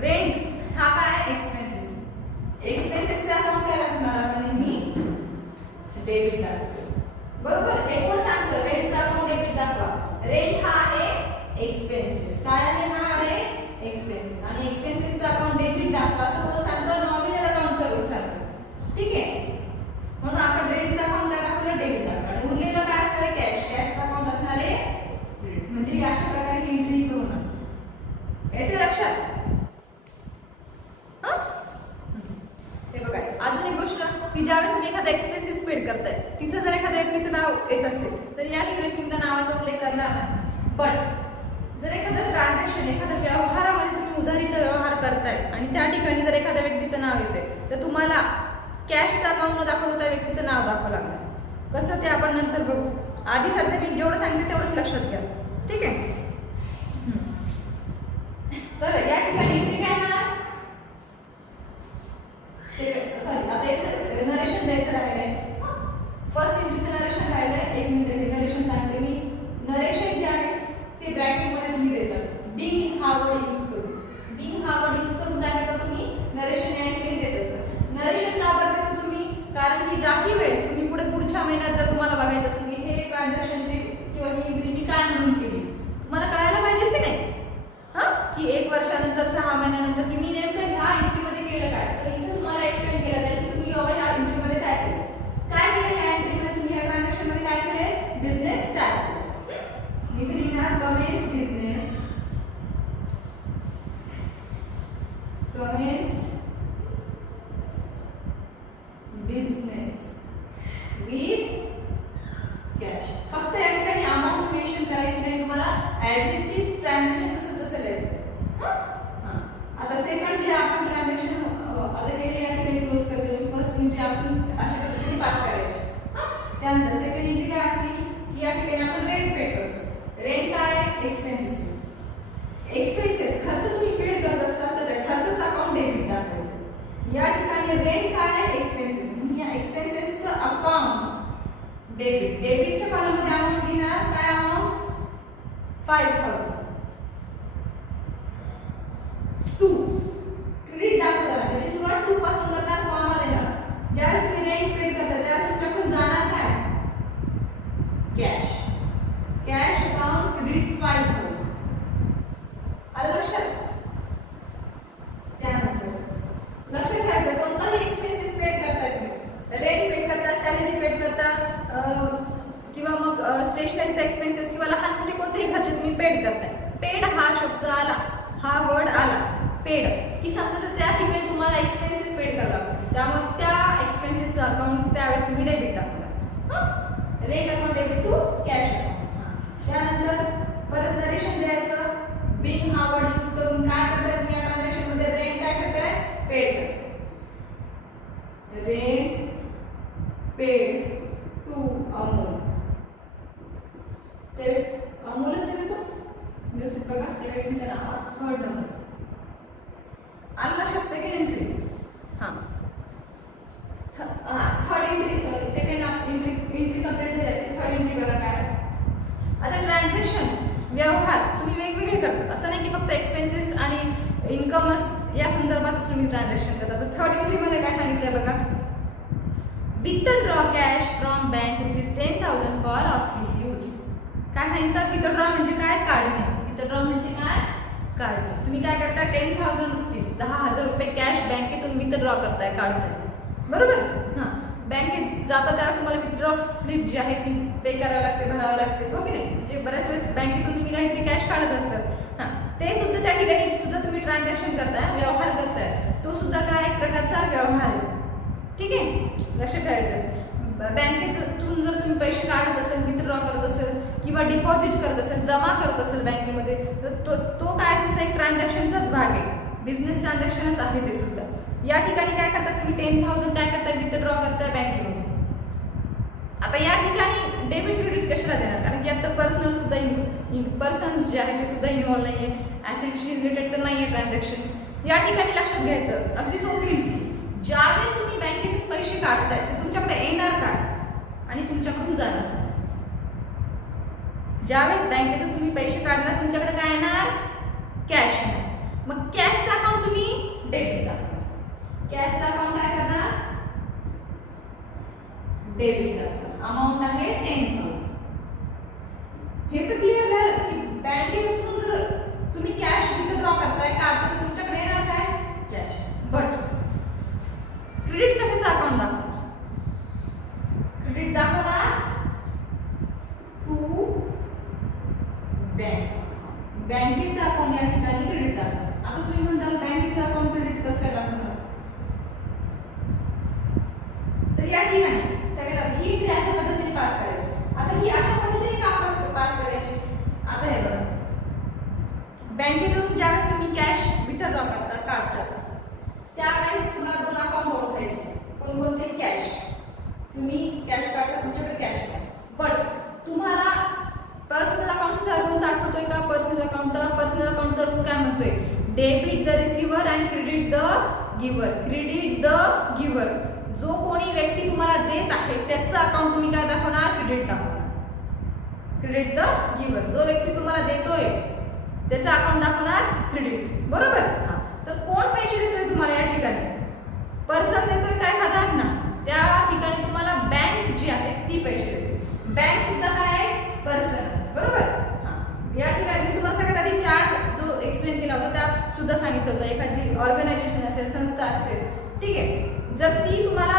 रेंट हा काय, एक्सपेन्सेस. एक्सपेन्सेसचा अकाउंट काय लागणार आपण, मी डेबिट दाखवतो, बरोबर. हे कोण सांगतं, रेंटचा अकाउंट डेबिट दाखवा. रेंट हा आहे एक्सपेन्सेस, काय आहे, हा आहे एक्सपेन्सेस. आणि एक्सपेन्सेसचा अकाउंट डेबिट दाखवा असं कोण सांगतं, नॉमिनल अकाउंटचा रूल सांगतं. ठीक आहे, म्हणून आपण रेंटचा अकाउंट काय दाखवलं, डेबिट दाखवा. आणि उरलेलं काय असणार आहे, कॅश. कॅशचा अकाउंट असणार आहे, म्हणजे अशा प्रकारे ही एंट्री इथं होणार. येते लक्षात. हे बघा, अजून एक गोष्ट की ज्यावेळेस तुम्ही एखादा एक्सपेन्सेस पेड करताय तिथं जर एखाद्या व्यक्तीचं नाव येत असेल तर या ठिकाणी तुम्ही त्या नावाचा उल्लेख करणार नाही. पण जर एखादं ट्रान्झॅक्शन, एखाद्या व्यवहारामध्ये तुम्ही उधारीचा व्यवहार करताय आणि त्या ठिकाणी जर एखाद्या व्यक्तीचं नाव येते तर तुम्हाला कॅशचा अकाउंट न दाखवता त्या व्यक्तीचं नाव दाखवावं लागणार. कसं ते आपण नंतर बघू. आधी सध्या मी जेवढं सांगते तेवढंच लक्षात घ्या, ठीक आहे. तर या ठिकाणी एंट्री काय येणार, सॉरी आता याचं नरेशन द्यायचं राहिलंय. फर्स्ट एंट्रीचं नरेशन राहिलंय. एक मिनिट हे नरेशन सांगते मी. नरेशन जे आहे ते ब्रॅकेटमध्ये तुम्ही देतात. बिंग हा वर्ड यूज करून, बिंग हा वर्ड यूज करून काय करता तुम्ही, नरेशन या ठिकाणी देत असता. नरेशन का बरं देतो तुम्ही, कारण की ज्याही वेळेस तुम्ही पुढच्या महिन्यात जर तुम्हाला बघायचं असेल की हे ट्रान्झॅक्शनची किंवा ही एंट्री मी काय म्हणून केली, तुम्हाला कळायला पाहिजे की नाही. हां, की 1 वर्षानंतर 6 महिन्यानंतर की मी नेमकं ह्या एंट्रीमध्ये केलं काय, तर इथे तुम्हाला एक्सप्लेन केलं जाईल की तुम्ही बाबा ह्या एंट्रीमध्ये काय केलं. काय केलं ह्या एंट्रीमध्ये, तुम्ही या ट्रान्झॅक्शनमध्ये काय केले, बिझनेस स्टार्ट. इथे लिहिणार commence business, commenced business with cash. फक्त या ठिकाणी अमाऊंट मेन्शन करायची नाही तुम्हाला, ॲज इट इज ट्रान्झॅक्शन तसं लिहायचं. हां, आता सेकंड जे आपण ट्रान्झॅक्शन आता केले या ठिकाणी क्लोज करते. फर्स्ट म्हणजे आपण अशा पद्धतीने पास करायची. त्यानंतर सेकंड एंट्री काय आपली की या ठिकाणी आपण रेंट पेड करतो. रेंट काय, एक्सपेन्सेस. एक्सपेन्सेस खर्च तुम्ही पेड करत असताल तर त्या खर्चाचं अकाउंट डेबिट दाखवायचं. या ठिकाणी रेंट काय, एक्सपेन्सेस, म्हणजे या एक्सपेन्सेसचं अकाउंट डेबिट. डेबिटच्या कॉलममध्ये अमाऊंट लिहिणार काय, अमाऊंट 5000. टू क्रेडिट दाखवताना त्याची सुरुवात 2 पासून करणार, कॉमा देणार. ज्यावेळेस तुम्ही रेंट पेड करता त्यावेळेस तुमच्याकडून जाणार काय, कॅश. Cash account credit 5000. शब्द आला, हा वर्ड आला पेड, की समजा त्या ठिकाणी तुम्हाला एक्सपेन्सेस पेड करावं लागतं, त्यामुळे त्या एक्सपेन्सेसचं अकाउंट त्यावेळेस तुम्ही डेबिट दाखवला. Rent account debit to cash account. त्यानंतर परत नरेशन द्यायचं. बिन हा वर्ड यूज करून काय करताय तुम्ही या ट्रान्झॅक्शन मध्ये? रेंट काय करताय? Paid. Rent paid to Amul. ते अमूलच आहे तो व्यवस्थित बघा. त्या व्यक्तीचं नाव थर्ड नंबर आलं लक्षात. Second entry third entry sorry second entry complete झाली. थर्ड एंट्री बघा काय. आता ट्रान्झॅक्शन व्यवहार तुम्ही वेगवेगळे करतात, असं नाही की फक्त एक्सपेन्सेस आणि इन्कमच या संदर्भातच तुम्ही ट्रान्झॅक्शन करता. तर थर्ड एंट्री मध्ये काय सांगितलं बघा. Withdraw cash from bank ₹10,000 for office use. काय सांगितलं? विथड्रॉ म्हणजे काय? काढणे. विथड्रॉ म्हणजे काय? काढणे. तुम्ही काय करता? ₹10,000 ₹10,000 कॅश बँकेतून विथड्रॉ करताय, काढताय. बरोबर. बँकेत जाता त्यावेळेस तुम्हाला विथड्रॉ स्लिप जी आहे ती पे करावं लागते, भरावं लागते, हो की नाही? म्हणजे बऱ्याच वेळेस बँकेतून तुम्ही काहीतरी कॅश काढत असतात. ते सुद्धा त्या ठिकाणी सुद्धा तुम्ही ट्रान्झॅक्शन करताय, व्यवहार करताय. तो सुद्धा काय एक प्रकारचा व्यवहार आहे. ठीक आहे, लक्ष ठेवायचं. बँकेतून जर तुम्ही पैसे काढत असेल, विथड्रॉ करत असेल किंवा डिपॉझिट करत असेल, जमा करत असेल बँकेमध्ये, तर तो काय तुमचा एक ट्रान्झॅक्शनचाच भाग आहे. बिझनेस ट्रान्झॅक्शनच आहे ते सुद्धा. या ठिकाणी काय करता तुम्ही? 10,000 काय करताय? विथड्रॉ करताय बँकेमध्ये. आता या ठिकाणी डेबिट क्रेडिट कशाला देणार? कारण की आता पर्सनल सुद्धा पर्सन्स जे आहे ते सुद्धा इन्व्हॉल्व नाहीये, ऍसेटशी रिलेटेड तर नाहीये ट्रान्झॅक्शन. या ठिकाणी लक्षात घ्यायचं अगदी सोपी. ज्यावेळेस तुम्ही बँकेतून पैसे काढताय ते तुमच्याकडे येणार काय आणि तुमच्याकडून जाणार. ज्यावेळेस बँकेतून तुम्ही पैसे काढणार तुमच्याकडे काय येणार? कॅश येणार. मग कॅशचं अकाउंट तुम्ही डेबिट करा. कॅशचं अकाउंट काय करणार? डेबिट करा. अमाऊंट आहे 10,000. हे तर क्लिअर झालं की बँकेतून जर तुम्ही कॅश विथड्रॉ करताय, काढताय, तर तुमच्याकडे येणार काय? कॅश. बट क्रेडिट कशाचं अकाउंट दाखवणार? क्रेडिट दाखवणार टू बँक. बँकेचं अकाउंट या ठिकाणी क्रेडिट दाखवणार. आता तुम्ही म्हणताल बँकेचं अकाउंट क्रेडिट कसं दाखवणार? तर या ठिकाणी सगळ्यात ही एंट्री अशा पद्धतीने पास करायची. आता ही अशा पद्धतीने का पास करायची? आता हे बघा, बँकेतून ज्यावेळेस तुम्ही कॅश विथड्रॉ करता, काढता, त्यावेळेस तुम्हाला दोन अकाउंट ओळखायचे. कोणकोणते? कॅश. तुम्ही कॅश काढता, तुमच्याकडे कॅश आहे. बट तुम्हाला पर्सनल अकाउंटचा रूल्स आठवतोय का? पर्सनल अकाउंटचा रूल काय म्हणतोय? Debit the receiver and credit the giver. Credit the giver. जो कोणी व्यक्ती तुम्हाला देत आहे त्याचं अकाउंट तुम्ही काय दाखवणार? क्रेडिट दाखवणार. Credit the giver. जो व्यक्ती तुम्हाला देतोय त्याचं अकाउंट दाखवणार क्रेडिट. बरोबर. तर कोण पैसे देतोय तुम्हाला या ठिकाणी? पर्सन देतोय काय एखादा ना, त्या ठिकाणी तुम्हाला बँक जी आहे ती पैसे देते. बँक सुद्धा काय आहे? पर्सन. बरोबर. या ठिकाणी तुम्हाला सगळ्यात आधी चार्ट जो एक्सप्लेन केला होता त्यात सुद्धा सांगितलं होतं. एखादी ऑर्गनायझेशन असेल, संस्था असेल, ठीक आहे, जर ती तुम्हाला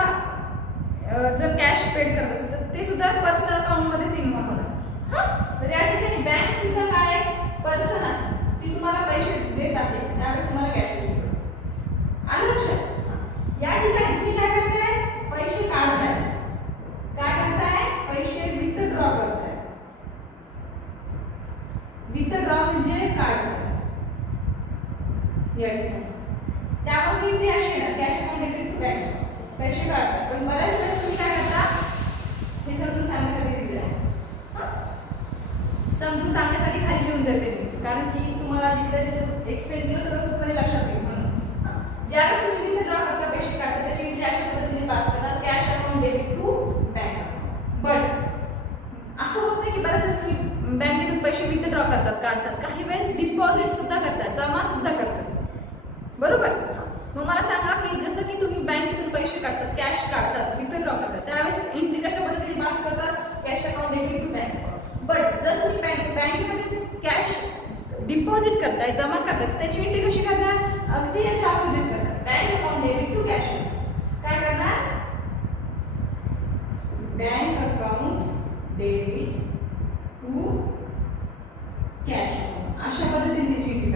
जर कॅश पेड करत असेल तर ते सुद्धा पर्सनल अकाउंट मध्येच इन्व्हॉल्व होणार. तर या ठिकाणी बँक सुद्धा काय आहे? पर्सन आहे. ती तुम्हाला पैसे देत आहे, त्यावेळेस तुम्हाला कॅश दिसतो. आलं लक्षात? या ठिकाणी तुम्ही काय करताय? पैसे काढताय. काय करताय? पैसे विथड्रॉ करताय. विथड्रॉ म्हणजे काढताय या ठिकाणी. त्यामुळे एंट्री अशी येणार, cash account debit to cash. पैसे काढतात. पण बऱ्याच वेळेस तुम्ही काय करता? हे समजून सांगण्यासाठी दिलं आहे. समजून सांगण्यासाठी खाली लिहून देते मी, कारण की तुम्हाला जिथं एक्सप्लेन केलं तर व्यवस्थितपणे लक्षात येईल म्हणून. ज्यावेळेस तुम्ही विथड्रॉ करता, पैसे काढता, त्याची एंट्री अशा पद्धतीने पास करणार. Cash account debit to bank. But असं होत नाही की बऱ्याच वेळेस तुम्ही बँकेतून पैसे विथड्रॉ करतात, काढतात. काही वेळेस डिपॉझिट सुद्धा करतात, जमा सुद्धा करतात. बरोबर. मग मला सांगा की जसं की तुम्ही बँकेतून पैसे काढतात, कॅश काढतात, विथड्रॉ करतात, त्यावेळेस एंट्री कशा पद्धतीने पास करतात? Cash account debit to bank. But जर तुम्ही बँकेमध्ये कॅश डिपॉझिट करताय, जमा करतात, त्याची एंट्री कशी करणार? अगदी याच्या ऑपोजिट करणार. Bank account debit to cash. काय करणार? Bank account debit to cash. अशा पद्धतीने त्याची एंट्री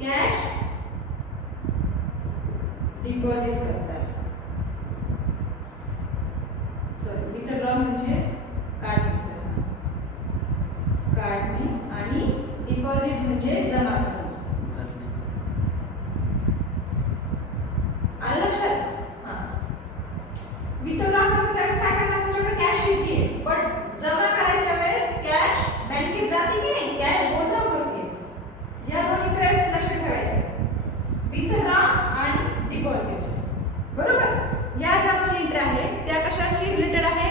कॅश डिपॉझिट करताय. सॉरी, विथड्रॉ म्हणजे काढणे आणि डिपॉझिट म्हणजे जमा करणे. आलं लक्षात? विथड्रॉ करताना काय करणार, तुमच्याकडे कॅश येते पण जमा करायच्या वेळेस कॅश बँकेत जाते की नाही, कॅश गोळा होते. या दोन्हीकडे लक्ष ठेवायचं. विथड्रॉ आणि डिपॉझिट. बरोबर? या ज्या दोन एंट्री आहेत त्या कशाशी रिलेटेड आहे,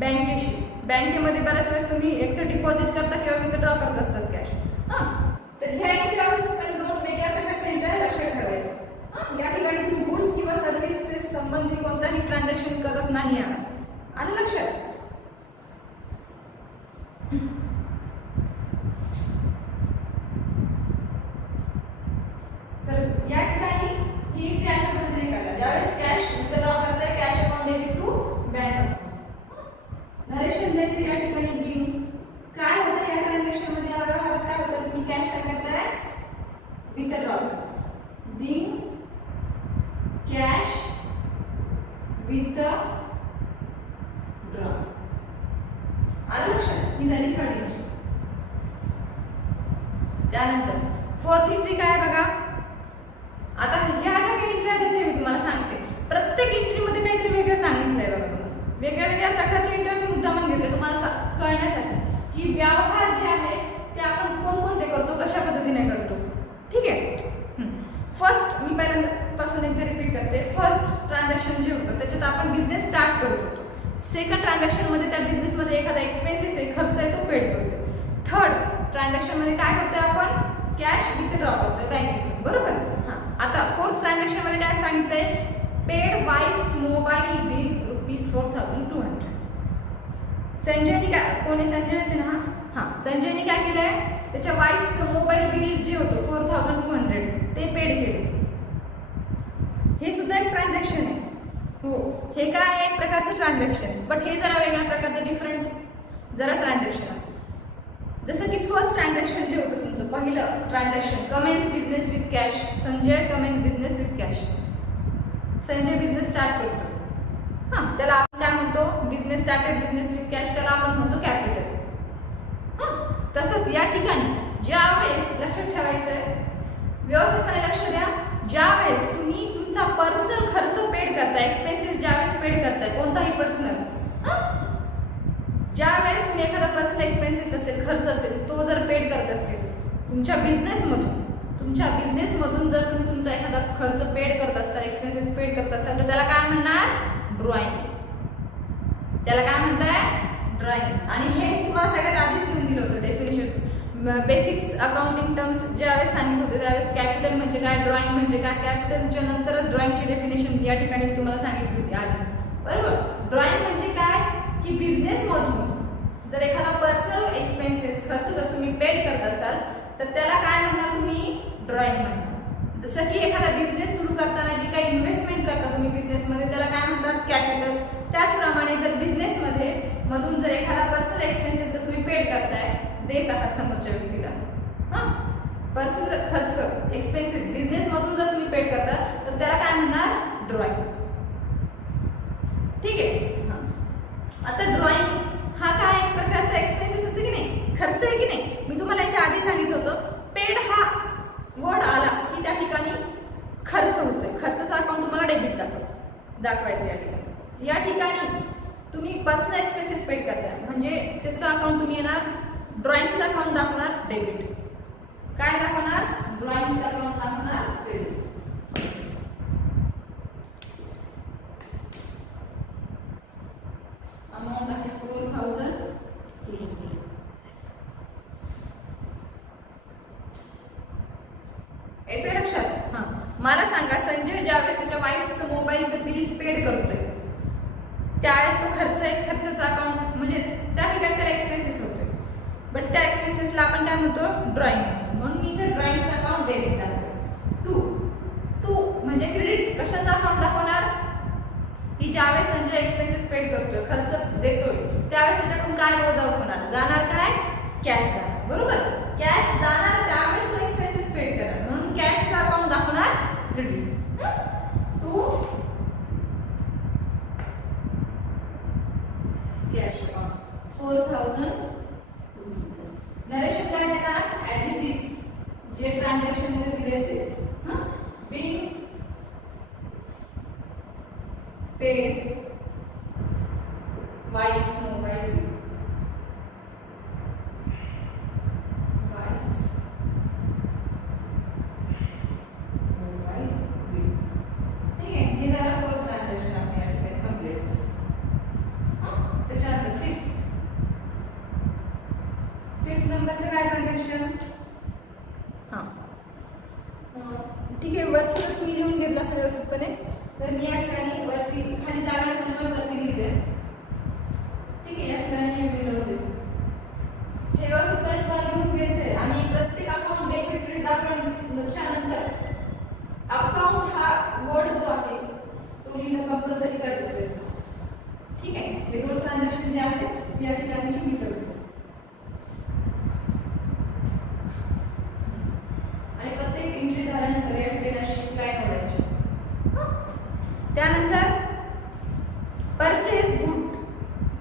बँकेशी. बँकेमध्ये बऱ्याच वेळेस तुम्ही एक तर डिपॉझिट करता किंवा विथड्रॉ करत असतात कॅश. तर ह्या एंट्री पण दोन वेगळ्या प्रकारच्या एंट्री लक्षात ठेवायचं. या ठिकाणी तुम्ही गुड्स किंवा सर्व्हिसेस संबंधी कोणताही ट्रान्झॅक्शन करत नाही आहात. आलं लक्षात? तर या ठिकाणी ही एंट्री अशा पद्धतीने करा. ज्यावेळेस कॅश विथड्रॉ करताय, cash account debit to bank. Narration द्यायचं या ठिकाणी बिल. काय होतं या ट्रान्झॅक्शन मध्ये, या व्यवहारात काय होतं, तुम्ही कॅश काय करताय, विथड्रॉ. Bill cash withdraw. आलं लक्षात? ही झाली थर्ड एंट्री. त्यानंतर फोर्थ एंट्री काय बघा. आता ह्या ज्या काही एंट्री आहेत ते मी तुम्हाला सांगते. प्रत्येक एंट्री मध्ये काहीतरी वेगळं सांगितलंय बघा तुम्हाला. वेगळ्या वेगळ्या प्रकारच्या एंट्री मी मुद्दामून घेतले तुम्हाला कळण्यासाठी की व्यवहार जे आहेत ते आपण कोणकोणते करतो, कशा पद्धतीने करतो. ठीक आहे? फर्स्ट मी पहिल्यापासून एकदा रिपीट करते. फर्स्ट ट्रान्झॅक्शन जे होतं त्याच्यात आपण बिझनेस स्टार्ट करत होतो. सेकंड ट्रान्झॅक्शन मध्ये त्या बिझनेस मध्ये एखादा एक्सपेन्सेस आहे, खर्च आहे, तो पेड करतो. थर्ड ट्रान्झॅक्शन मध्ये काय करतोय आपण, कॅश विथड्रॉ करतोय बँकेतून. बरोबर? आता फोर्थ ट्रान्झॅक्शन मध्ये काय सांगितलंय, पेड वाईफ्स मोबाईल बिल ₹4,200. संजयनी काय, कोणी संजयच ना, संजयनी काय केलंय, त्याच्या वाईफचं मोबाईल बिल जे होतं 4,200 ते पेड केले. हे सुद्धा एक ट्रान्झॅक्शन आहे. हो, हे काय एक प्रकारचं ट्रान्झॅक्शन, बट हे जरा वेगळ्या प्रकारचं डिफरंट जरा ट्रान्झॅक्शन आहे. जसं की फर्स्ट ट्रान्झॅक्शन जे होतं तुमचं पहिलं transaction, Cummins business with cash. Sanjay Cummins business with cash. Sanjay business start करतो. त्याला आपण काय म्हणतो, business started business with cash, त्याला आपण म्हणतो कॅपिटल. तसंच या ठिकाणी ज्या वेळेस लक्षात ठेवायचंय, व्यवस्थितपणे लक्ष द्या, ज्या वेळेस तुम्ही तुमचा पर्सनल खर्च पेड करताय, एक्सपेन्सेस ज्या वेळेस पेड करताय, कोणताही पर्सनल, ज्या वेळेस तुम्ही एखादा पर्सनल एक्सपेन्सेस असेल, खर्च असेल, तो जर पेड करत असेल तुमच्या बिझनेसमधून जर तुम्ही तुमचा एखादा खर्च पेड करत असताल, एक्सपेन्सेस पेड करत असाल, तर त्याला काय म्हणणार, ड्रॉइंग. त्याला काय म्हणताय, ड्रॉइंग. आणि हे तुम्हाला सगळ्यात आधीच लिहून दिलं होतं डेफिनेशन. बेसिक्स अकाउंटिंग टर्म्स ज्यावेळेस सांगितलं होते त्यावेळेस कॅपिटल म्हणजे काय, ड्रॉइंग म्हणजे काय, कॅपिटलच्या नंतरच ड्रॉइंगची डेफिनेशन या ठिकाणी तुम्हाला सांगितली होती आधी. बरोबर? ड्रॉइंग म्हणजे काय की बिझनेसमधून जर एखादा पर्सनल एक्सपेन्सेस खर्च जर तुम्ही पेड करत असाल तर त्याला काय म्हणणार तुम्ही, ड्रॉइंग म्हणणार. जसं की एखादा बिझनेस सुरू करताना जी काही इन्व्हेस्टमेंट करता तुम्ही बिझनेसमध्ये त्याला काय म्हणतात, कॅपिटल. त्याचप्रमाणे जर बिझनेसमध्ये मधून जर एखादा पर्सनल एक्सपेन्सेस जर तुम्ही पेड करताय, देत आहात समोरच्या व्यक्तीला, पर्सनल खर्च एक्सपेन्सेस बिझनेस मधून जर तुम्ही पेड करता तर त्याला काय म्हणणार, ड्रॉइंग. ठीक आहे? आता ड्रॉइंग हा काय एक प्रकारचा एक्सपेन्सेस असते की नाही, खर्च आहे की नाही. मी तुम्हाला याच्या आधी सांगितलं होतं, पेड हा वर्ड आला की त्या ठिकाणी खर्च होतोय. खर्चाचा अकाउंट तुम्हाला डेबिट दाखवायचं या ठिकाणी तुम्ही पर्सनल एक्सपेन्सेस पेड करताय म्हणजे त्याचं अकाउंट तुम्ही येणार, ड्रॉइंगचं अकाउंट दाखवणार डेबिट. काय दाखवणार, ड्रॉइंगचं अकाउंट दाखवणार क्रेडिट. अमाऊंट आहे 4,000. येते लक्षात? मला सांगा, संजय ज्यावेळेस त्याच्या वाईफचं मोबाईलचं बिल पेड करतोय त्यावेळेस तो खर्च आहे, खर्चाचा अकाउंट म्हणजे त्या ठिकाणी त्याला एक्सपेन्सेस होतोय, बट त्या एक्सपेन्सेसला आपण काय म्हणतो, ड्रॉइंग म्हणतो. म्हणून मी इथे ड्रॉइंगचं अकाउंट डेबिट दाखवतो. टू म्हणजे क्रेडिट. कशाचा अकाउंट दाखवणार की ज्यावेळेस संजय एक्सपेन्सेस पेड करतोय, खर्च देतोय, त्यावेळेस त्याच्याकडून काय वजा होणार, जाणार काय, कॅश जाणार. बरोबर? कॅश जाणार त्यावेळेस तो एक्सपेन्सेस पेड करणार. म्हणून नरेशन काय देणार ॲज इट इज, जे ट्रान्झॅक्शन मध्ये दिले तेच. बीइंग पेड वाईफ्स मोबाईल नंबरचं काय ट्रान्झॅक्शन. हां ठीक आहे, वरची तर तुम्ही लिहून घेतला असेल व्यवस्थितपणे. तर मी या ठिकाणी वरती खाली जागा नसल्यामुळे वरती लिहिते. ठीक आहे, या ठिकाणी मी मिळवते. हे व्यवस्थितपणे तुम्हाला लिहून घ्यायचं आहे. आणि प्रत्येक अकाउंट डेबिट क्रेडिट दाखवल्यानंतर अकाउंट हा वर्ड जो आहे तो लिहिणं कंपल्सरी गरजेचं आहे. ठीक आहे, हे दोन ट्रान्झॅक्शन जे आहेत या ठिकाणी मी मिळवते. त्यानंतर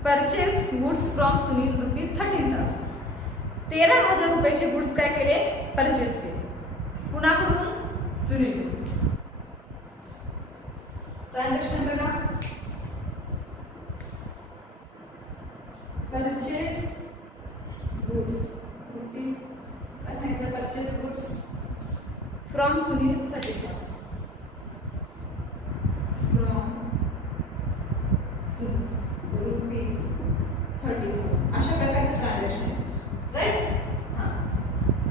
परचेस गुड्स फ्रॉम सुनील ₹13,000. 13,000 रुपयाचे गुड्स काय केले परचेस केले. कुणाकडून सुनील. ट्रान्झॅक्शन बघा, purchase goods purchase goods from Sunil 13,000. अशा प्रकारचे ट्रान्झॅक्शन राईट.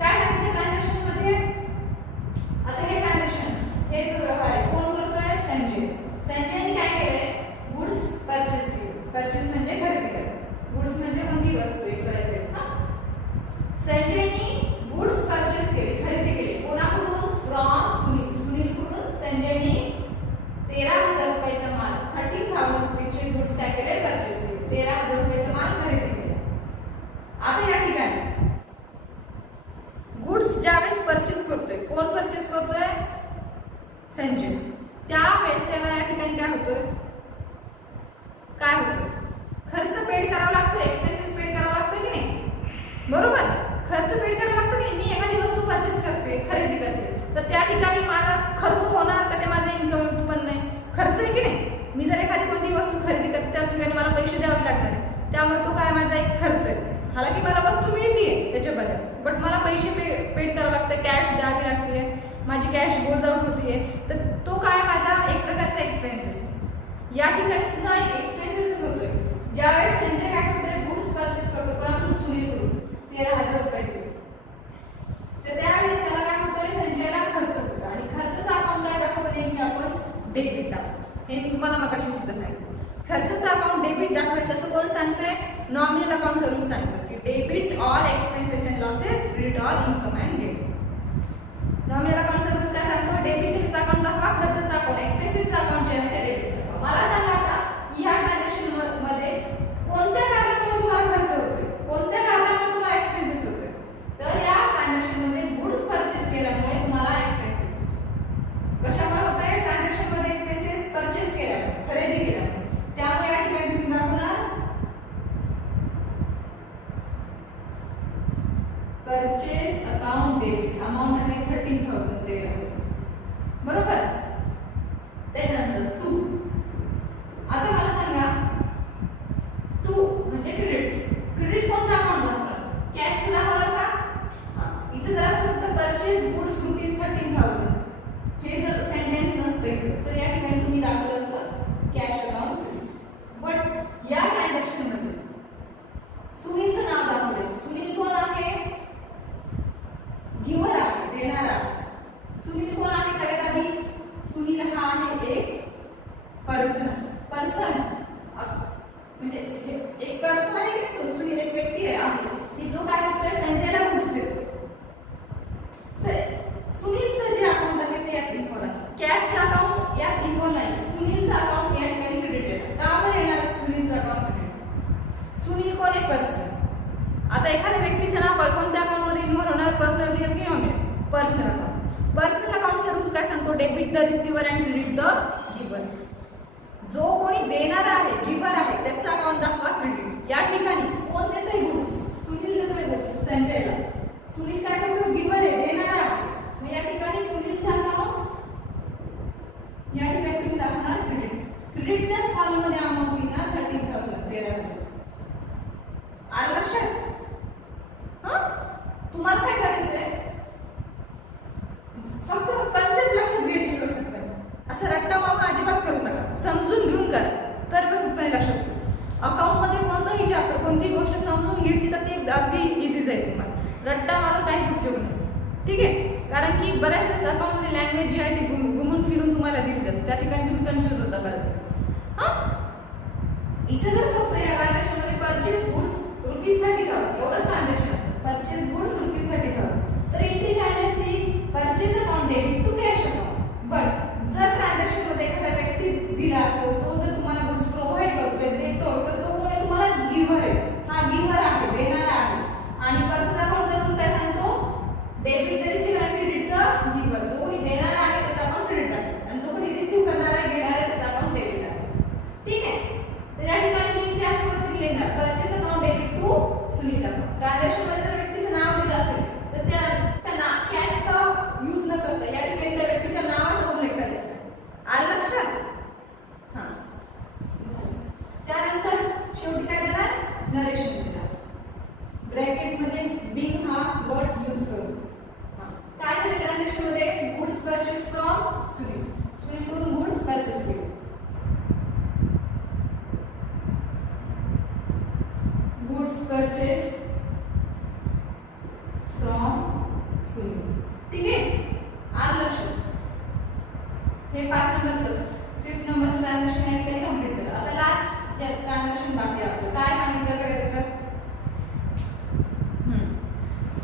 काय सांगितलं ट्रान्झॅक्शन मध्ये. आता हे ट्रान्झॅक्शन हे जो व्यवहार आहे कोण करतोय संजयने काय केलंय गुड्स परचेस केले. परचेस म्हणजे खरेदी करणे, गुड्स म्हणजे कोणती वस्तू संजयने गुड्स परचेस केले खरेदी केले. कोणाकडून फ्रॉम सुनीलकडून संजयने 13,000 रुपयाचा माल 13,000 रुपयाचे गुड्स काय केले परचेस केले. 13,000 रुपयाचा माल खरेदी केला. आता या ठिकाणी गुड्स ज्यावेळेस परचेस करतोय कोण परचेस करतोय संजय. त्यावेळेस त्याला या ठिकाणी काय होतोय खर्च पेड करावा लागतो, एक्सपेन्सेस पेड करावा लागतो की नाही. बरोबर, खर्च पेड करावा लागतो की नाही. मी एखादी वस्तू परचेस करते खरेदी करते तर त्या ठिकाणी मला खर्च होणार का ते माझं इन्कम उत्पन्न आहे खर्च आहे की नाही. मी जर एखादी कोणती वस्तू खरेदी करते त्या ठिकाणी मला पैसे द्यावे लागणार आहे, त्यामुळे तो काय माझा एक खर्च आहे. हालाकी मला वस्तू मिळतीये त्याच्याबद्दल बट मला पैसे पेड करावं लागतं, कॅश द्यावी लागते, माझी कॅश गोज आउट होतीये. तर तो काय माझा एक प्रकारचा एक्सपेन्सेस. या ठिकाणी सुद्धा एक एक्सपेन्सेस होतोय. ज्यावेळेस संजय काय करतोय गुड्स परचेस करतो कोणाकडून सुनीलकडून 13,000 रुपये दिले तर त्यावेळेस त्याला काय होतोय संजयला खर्च होतो. आणि खर्चाचा अकाउंट काय दाखवतो नेहमी आपण डेबिट दाखवतो. हे मी तुम्हाला मगाशी सुद्धा सांगितलं. खर्चाचा अकाउंट डेबिट दाखवायचं असं कोण सांगतंय नॉमिनल अकाउंट वरून सांगतं की debit all expenses and losses, credit all income and gains. Nominal account वरून काय सांगतो डेबिट अकाउंट दाखवा, खर्चाचा अकाउंट एक्सपेन्सेस अकाउंट जे आहे ते डेबिट दाखवा. मला सांगा आता या ट्रान्झॅक्शन मध्ये कोणत्या कारणामुळे तुम्हाला खर्च होतोय, कोणत्या कारणामुळे तुम्हाला एक्सपेन्सेस होतोय. तर या ट्रान्झॅक्शन मध्ये गुड्स परचेस केल्यामुळे तुम्हाला एक्सपेन्सेस होतो. कशामुळे होतंय ट्रान्झॅक्शन मध्ये एक्सपेन्सेस परचेस केल्यामुळे खरेदी केल्यामुळे. त्यामुळे या ठिकाणी तुम्ही दाखवणार परचेस अकाउंट डेबिट. अमाऊंट आहे 13,000 बरोबर. त्याच्यानंतर टू. आता मला सांगा टू म्हणजे क्रेडिट कोणता अकाउंट दाखवणार कॅशचं दाखवणार का. इथे जर असं फक्त परचेस गुड्स ₹13,000 हे जर सेंटेन्स नसते तर या ठिकाणी तुम्ही दाखवलं असतं कॅश अकाउंट क्रेडिट. बट या ट्रान्झॅक्शन मध्ये सुनीलचं नाव दाखवलंय. सुनील कोण आहे गिव्हर आहे, देणारा. सुनील कोण आहे सगळ्यात आधी सुनील हा आहे एक पर्सन म्हणजे एक पर्सन आहे की सुनील एक व्यक्ती आहे की जो काय करतोय संजयला गुड्स देतो. सुनीलचं जे अकाउंट आहे ते यात इन्व्हॉल्व आहे. कॅशचं अकाउंट यात इन्व्हॉल्व नाही. सुनीलचं अकाउंट या ठिकाणी क्रेडिट येणार. का बरं येणार सुनीलचं अकाउंट क्रेडिट. सुनील कोण आहे पर्सन. आता एखाद्या व्यक्तीचं नाव कोणत्या अकाउंट मध्ये इन्व्हॉल्व होणार पर्सनल की नॉमिनल. Personal account. पर्सनल अकाउंटचा रूल्स काय सांगतो debit the receiver and credit the giver. जो कोणी देणारा आहे गिव्हर आहे त्याचं अकाउंट दाखवा क्रेडिट. या ठिकाणी कोण देतंय गुड्स सुनील देतोय गुड्स संजयला सुनील काय करतो, गिवर आहे, देणारा आहे. मग या ठिकाणी सुनीलचा अकाउंट, या ठिकाणी तुम्ही दाखवणार क्रेडिट. क्रेडिटच्याच कॉलममध्ये अमाउंट लिहिणार 13,000, 13,000. आलं लक्षात? तुम्हाला काय करायचंय, फक्त कन्सेप्ट लक्षात घ्यायची व्यवस्थित आहे. असं रट्टा मारून अजिबात करू नका, समजून घेऊन करा तर व्यवस्थितपणे लक्षात घ्या. अकाउंट मध्ये कोणताही चॅप्टर कोणतीही गोष्ट समजून घेतली तर ते अगदी इझीच आहे. तुम्हाला रट्टा मारून काहीच उपयोग नाही, ठीक आहे? कारण की बऱ्याच वेळेस अकाउंट मध्ये लँग्वेज जी आहे ती घुमून फिरून तुम्हाला दिली जाते, त्या ठिकाणी तुम्ही कन्फ्युज होता बऱ्याच वेळेस. इथे जर फक्त या ट्रान्झॅक्शन मध्ये परचेस गुड्स ₹30,000 एवढंच ट्रान्झॅक्शन असतं, परचेस गुड्स ₹30,000, तर एंट्री काय असते, purchase account debit to cash account. But जर ट्रान्झॅक्शन मध्ये एखादा व्यक्ती दिला असेल, तो जर तुम्हाला गुड्स प्रोव्हाइड करतोय, देतो, तर तो कोणी तुम्हाला गिव्हर आहे. हा गिव्हर आहे, देणारा आहे. आणि पर्सनल अकाउंट जर काय सांगतो, डेबिट द रिसीव्ह आणि क्रेडिट द गिव्हर. जो कोणी देणारा आहे त्याचा अकाउंट क्रेडिट टाकायचं आणि जो कोणी रिसीव्ह करणार आहे, घेणार आहे, त्याचा अकाउंट डेबिट टाकायचं. ठीक आहे? तर या ठिकाणी मी कॅश पद्धतीने लिहिणार purchase account debit to Sunil account. Transaction मध्ये जर व्यक्तीचं नाव दिलं असेल तर त्या कॅशचा यूज न करता या ठिकाणी त्या व्यक्तीच्या नावाचा उल्लेख करायचा. आलं लक्षात? हां. त्यानंतर शेवटी काय देणार, नरेशन देणार. ब्रॅकेट मध्ये बिंग हा वर्ड यूज करू. काय झालं ट्रान्झॅक्शन मध्ये, गुड्स परचेस फ्रॉम सुनील. सुनीलकडून गुड्स परचेस केले. Goods purchase from Sunil. ठीक आहे? आलं लक्षात? हे 5 नंबरचं 5th नंबरचं ट्रान्झॅक्शन या ठिकाणी कंप्लीट झालं. आता लास्ट जे ट्रान्झॅक्शन बाकी आहे आपलं, काय सांगितलं बघा त्याच्यात,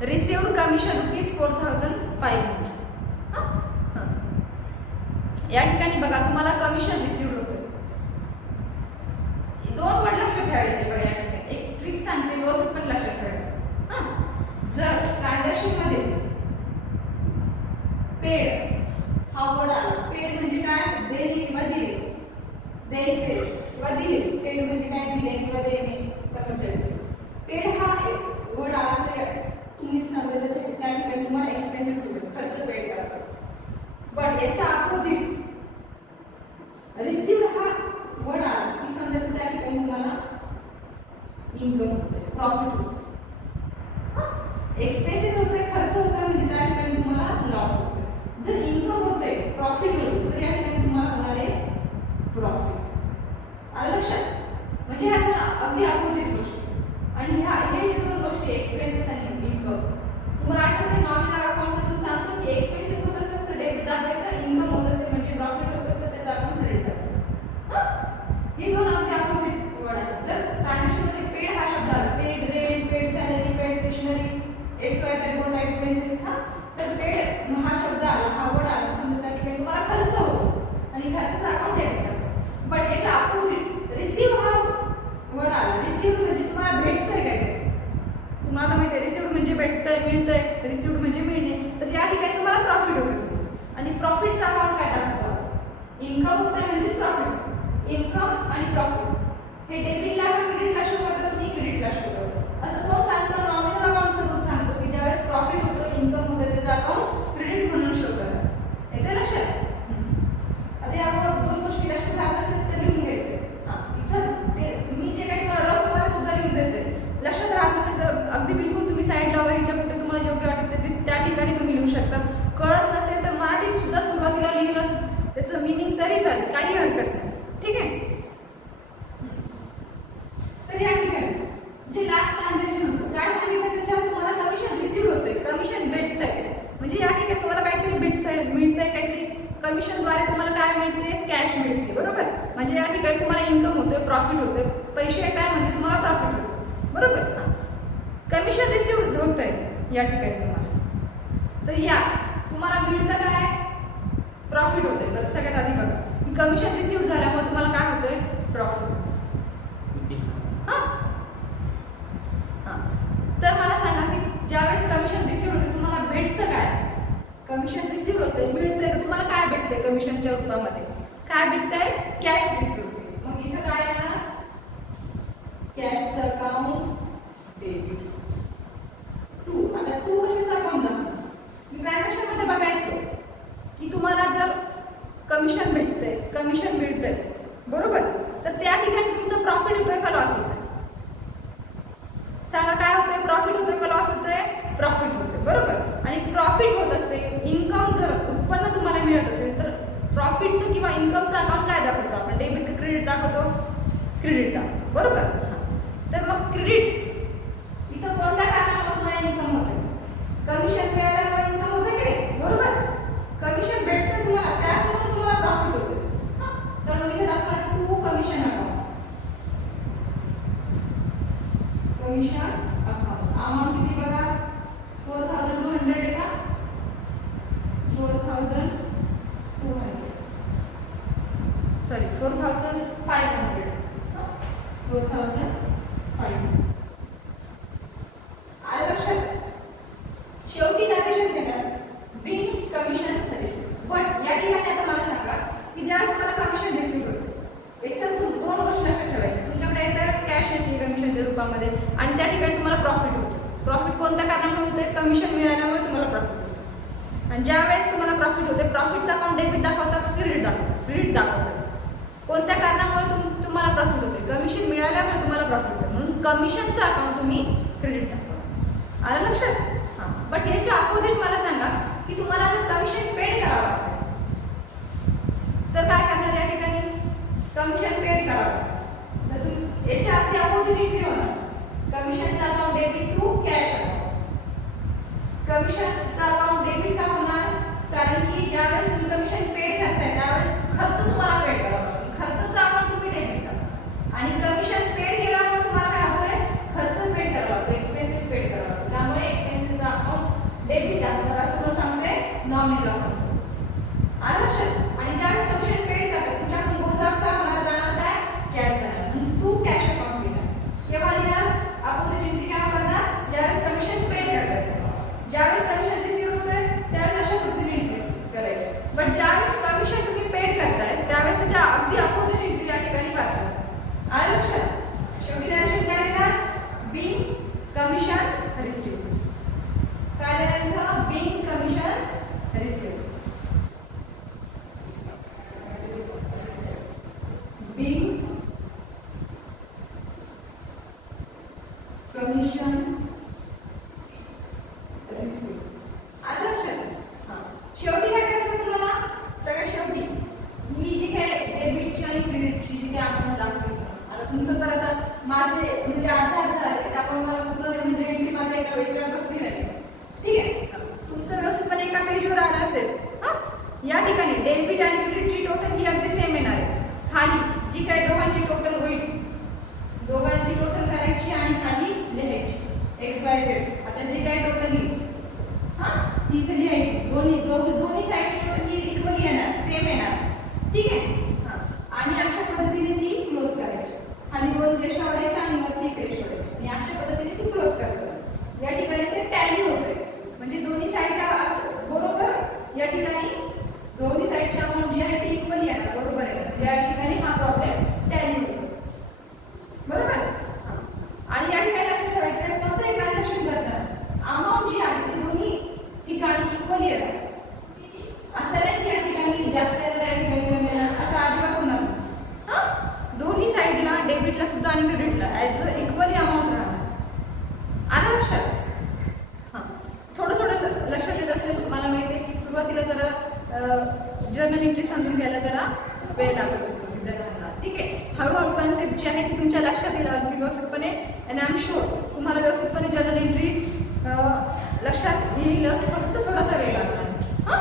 रिसीव्ड कमिशन ₹4,500. या ठिकाणी बघा तुम्हाला कमिशन रिसीव्ड होतं. 2 वर्ड लक्षात ठेवायचे बघा. या ठिकाणी एक ट्रिक सांगते, व्यवस्थित पण लक्षात ठेवायचं. जर ट्रान्झॅक्शन मध्ये पेड हा वर्ड आला, पेड म्हणजे काय, देणे किंवा दिले, द्यायचे किंवा दिले. पेड म्हणजे काय, दिले किंवा देणे समजायचे. पेड हा एक वर्ड आला तर तुम्ही सांगायचं त्या ठिकाणी तुम्हाला एक्सपेन्सेस होते, खर्च पेड करा. बट याच्या अपोजिट रिसीव्ड हा वर्ड आला की समजायचं त्या ठिकाणी तुम्हाला इन्कम होते, प्रॉफिट होते. एक्सपेन्सेस होते, खर्च होता म्हणजे त्या ठिकाणी तुम्हाला लॉस होते. जर इन्कम होते, प्रॉफिट होते, तर या ठिकाणी तुम्हाला होणार आहे प्रॉफिट. आलं लक्षात? म्हणजे ह्या अगदी अपोजिट गोष्टी. आणि हे जे 2 गोष्टी एक्सपेन्सेस आणि इन्कम, तुम्हाला आठवतं नॉमिनल अकाउंटचं सांगतो की एक्सपेन्सेस होत असेल तर डेबिट दाखवायचा, इन्कम होत असेल म्हणजे प्रॉफिट होतं तर त्याचा अकाउंट क्रेडिट दाखवायचं. हे 2 अगदी अपोजिट वर्ड आहेत. जर ट्रान्झॅक्शन मध्ये पेड हा शब्द आला, paid rent, paid salary, paid stationery, XYZ both expenses, तर पेड हा शब्द आला, हा वर्ड आला, समजा त्या ठिकाणी तुम्हाला खर्च होतो आणि खर्चाचा अकाउंट डेबिट दाखवायचं. बट याच्या अपोजिट रिसीव्ह हा वर्ड आला, रिसीव्ह म्हणजे तुम्हाला भेटतंय काय, तुम्हाला माहिती आहे रिसीव्ड म्हणजे भेटतंय, मिळतंय, रिसीव्ड म्हणजे मिळणे. तर या ठिकाणी तुम्हाला प्रॉफिट होत असेल आणि प्रॉफिटचा अकाउंट काय दाखवतो, इन्कम होतंय म्हणजेच प्रॉफिट. इन्कम आणि प्रॉफिट हे डेबिटला का क्रेडिटला शो करता, तुम्ही क्रेडिटला शो करता. असं कोण सांगतो, नॉमिनल अकाउंटचं कोण सांगतो की ज्यावेळेस प्रॉफिट होतं, इन्कम होतं, त्याचं अकाउंट क्रेडिट म्हणून शो करा. येते लक्षात? आता यावर 2 गोष्टी लक्षात राहत असेल तर लिहून घ्यायचं. इथं मी जे काही रफ मध्ये सुद्धा लिहून देते, लक्षात राहत असेल तर अगदी बिलकुल तुम्ही साईडला वहीच्या कुठे तुम्हाला योग्य वाटते त्या ठिकाणी तुम्ही लिहू शकता. कळत नसेल तर मराठीत सुद्धा सुरुवातीला लिहिलं त्याचं मिनिंग तरी चालेल, काही हरकत नाही. ठीक आहे? तर या ठिकाणी जे लास्ट ट्रान्झॅक्शन होतं काय सांगितलं, त्याच्यावर तुम्हाला कमिशन रिसीव्ह होतंय, कमिशन भेटतंय. म्हणजे या ठिकाणी तुम्हाला काहीतरी भेटतंय, मिळतंय काहीतरी. कमिशनद्वारे तुम्हाला काय मिळते, कॅश मिळते. बरोबर? म्हणजे या ठिकाणी तुम्हाला इन्कम होतोय, प्रॉफिट होतोय. पैसे काय म्हणजे तुम्हाला प्रॉफिट होतं. बरोबर? कमिशन रिसीव्ह होतंय या ठिकाणी तुम्हाला. तर या तुम्हाला मिळतं काय, प्रॉफिट होतंय. बरं, सगळ्यात आधी बघा कमिशन रिसीव्ह झाल्यामुळे तुम्हाला काय होतंय, प्रॉफिट. तर मला सांगा की ज्यावेळेस कमिशन रिसीव्ह होते तुम्हाला भेटतं काय, कमिशन रिसीव्ह होते, मिळतंय, तर तुम्हाला काय भेटतंय कमिशनच्या रूपामध्ये, काय भेटतंय, कॅश रिसीव्ह होते. मग इथं काय येणार, कॅशचं अकाउंट डेबिट टू. आता टू कशाचं ट्रान्झॅक्शनमध्ये बघायचं की तुम्हाला जर कमिशन मिळतंय बरोबर, तर त्या ठिकाणी तुमचं प्रॉफिट होतोय का लॉस होतोय? सांगा काय होतंय? प्रॉफिट होतोय का लॉस होतोय? प्रॉफिट होतोय बरोबर. आणि प्रॉफिट होत असेल, इन्कम जर उत्पन्न तुम्हाला मिळत असेल तर प्रॉफिटचं किंवा इन्कमचं अकाउंट काय दाखवतो आपण? डेबिट का क्रेडिट दाखवतो? क्रेडिट दाखवतो बरोबर. तर मग क्रेडिट इथं कोणत्या कारणामुळे तुम्हाला इन्कम होतंय? कमिशन मिळाल्यामुळे इन्कम होतं की नाही बरोबर. कमिशन भेटतं तुम्हाला, त्याचमुळे तुम्हाला प्रॉफिट होतोय. तर मग इथे दाखवणार to commission account. Commission account amount किती बघा? 4200 आहे का? 4200 सॉरी 4500 4500 आलं लक्षात? शेवटी नरेशन देतात बिन कमिशन रिसीव्ह. पण या ठिकाणी आता मला सांगा की ज्यावेळेस तुम्हाला कमिशन रिसीव्ह होतं, एकतर दोन गोष्टी लक्षात ठेवायच्या. तुमच्याकडे एकदा कॅश येते कमिशनच्या रूपामध्ये आणि त्या ठिकाणी तुम्हाला प्रॉफिट होतो. प्रॉफिट कोणत्या कारणामुळे होतंय? कमिशन मिळाल्यामुळे तुम्हाला प्रॉफिट होतं. आणि ज्या वेळेस तुम्हाला प्रॉफिट होते, प्रॉफिटचा अकाउंट डेबिट दाखवता का क्रेडिट दाखवता? क्रेडिट दाखवतं. कोणत्या कारणामुळे तुम्हाला प्रॉफिट होते? कमिशन मिळाल्यामुळे तुम्हाला प्रॉफिट होतं, म्हणून कमिशनचं अकाउंट तुम्ही क्रेडिट दाखवा. आलं लक्षात? हां. बट याच्या अपोजिट मला सांगा की तुम्हाला जर कमिशन पेड करावं लागतं तर काय करणार? या ठिकाणी कमिशन पेड करावं लागतं. तर तुम्ही याच्या अगदी अपोजिट एंट्री होणार. कमिशनचा account debit to cash account. कमिशनचा अकाउंट डेबिट का होणार? कारण की ज्यावेळेस तुम्ही कमिशन पेड करताय त्यावेळेस खर्च तुम्हाला पेड करावा लागतो. खर्चाचा अकाउंट तुम्ही डेबिट करा आणि कमिशन पेड केल्यामुळे तुम्हाला काय होतंय? खर्च पेड करावा लागतो, एक्सपेन्सेस पेड करावा लागतो. त्यामुळे एक्सपेन्सेसचा अकाउंट डेबिट दाखवतात. असं कोण सांगते? Nominal account. आलं लक्षात? आणि ज्यावेळेस कमिशन पेड करतात तुमच्याकडून गोजाप का होणार? जाणार काय? कॅश जाणार. टू कॅश अकाउंट लिहिणार. केव्हा लिहिणार? अपोजिट एंट्री केव्हा करणार? ज्यावेळेस कमिशन पेड करतात. ज्यावेळेस कमिशन रिसीव्ह होतंय त्यावेळेस अशा पद्धतीने एंट्री करायची. बट ज्यावेळेस कमिशन तुम्ही पेड करताय त्यावेळेस त्याच्या अगदी अपोजिट एंट्री या ठिकाणी वाचणार. आलं लक्षात? शेवटी नरेशन काय देणार? बिन कमिशन रिसीव्ह. काय देणार? बिन कमिशन रिसीव्ह. बिन कमिशन रिसीव्ह. आलं लक्षात? हां. शेवटी काय करायचं तुम्हाला? सगळ्यात शेवटी मी जी काय डेबिटची आणि क्रेडिटची जी काय अमाऊंट दाखवली, आता तुमचं तर आता माझे म्हणजे अर्धा झाले त्यामुळे मला पूर्ण म्हणजे एंट्री माझ्या एका पेजवर बसली नाही. ठीक आहे? तुमचं व्यवस्थितपणे एका पेजवर आलं असेल. हां. या ठिकाणी डेबिट आणि क्रेडिटची टोटल ही अगदी सेम येणार आहे. खाली जी काय दोघांची टोटल होईल, दोघांची टोटल करायची आणि खाली लिहायची XYZ. आता जी काय टोटल येईल ती इथे लिहायची. दोन्ही साईडची टोटल ही इक्वली येणार, सेम येणार. ठीक आहे? आणि अशा पद्धतीने ती क्लोज करायची. खाली दोन रेषा ओढायच्या आणि वरती एक रेषा ओढायची आणि अशा पद्धतीने ती क्लोज करतात. या ठिकाणी ते टॅली होतंय म्हणजे दोन्ही साईडला असं बरोबर या ठिकाणी दोन्ही साईडची अमाऊंट जी आहे ती इक्वली येणार, बरोबर आहे. या ठिकाणी हा प्रॉब्लेम टॅली होतो बरोबर. आणि या ठिकाणी लक्षात ठेवायचं कोणतंही ट्रान्झॅक्शन करतात अमाऊंट जी आहे ती दोन्ही ठिकाणी इक्वली येणार. असं नाही की या ठिकाणी जास्त येणार या ठिकाणी कमी येणार असं अजिबात होणार नाही. दोन्ही साईडला डेबिटला सुद्धा आणि क्रेडिटला ॲज अ इक्वली अमाऊंट राहणार. आलं लक्षात? हां. थोडं थोडं लक्षात येत असेल. मला माहिती आहे की सुरुवातीला जरा जर्नल एंट्री समजून घ्यायला जरा वेळ लागत असतो विद्यार्थ्यांना. ठीक आहे? हळूहळू कन्सेप्ट जी आहे ती तुमच्या लक्षात येईल अगदी व्यवस्थितपणे. अँड आय एम शुअर तुम्हाला व्यवस्थितपणे जर्नल एंट्री लक्षात येईलच, फक्त थोडासा वेळ लागणार. हां.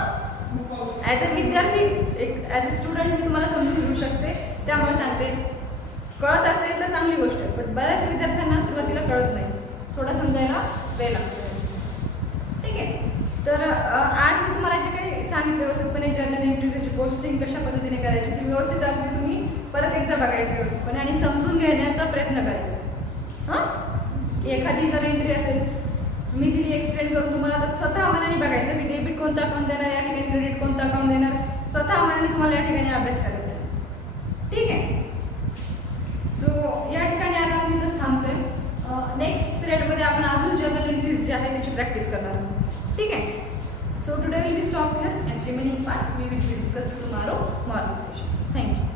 ॲज अ विद्यार्थी ॲज अ स्टुडंट मी तुम्हाला समजून घेऊ शकते, त्यामुळे सांगते. कळत असेल तर चांगली गोष्ट आहे, पण बऱ्याच विद्यार्थ्यांना सुरुवातीला कळत नाही, थोडा समजायला वेळ लागतो. ठीक आहे? तर आज मी तुम्हाला जे काही सांगितलं व्यवस्थितपणे जर्नल एंट्रीची पोस्टिंग कशा पद्धतीने करायची ती व्यवस्थित असली तुम्ही परत एकदा बघायचं व्यवस्थितपणे आणि समजून घेण्याचा प्रयत्न करायचा. हां. एखादी जर एंट्री असेल मी दिली एक्सप्लेन करून तुम्हाला तर स्वतः मनाने बघायचं मी डेबिट कोणता अकाउंट देणार, या ठिकाणी क्रेडिट कोणता अकाउंट देणार, स्वतः मनाने तुम्हाला या ठिकाणी अभ्यास करायचा आहे. ठीक आहे? सो या ठिकाणी आज आपण इथंच थांबतोय. नेक्स्ट पिरियडमध्ये आपण अजून जर्नल एंट्रीज जे आहे त्याची प्रॅक्टिस करणार आहोत. ठीक आहे? So today we will stop here, and remaining part we will discuss tomorrow morning session. Thank you.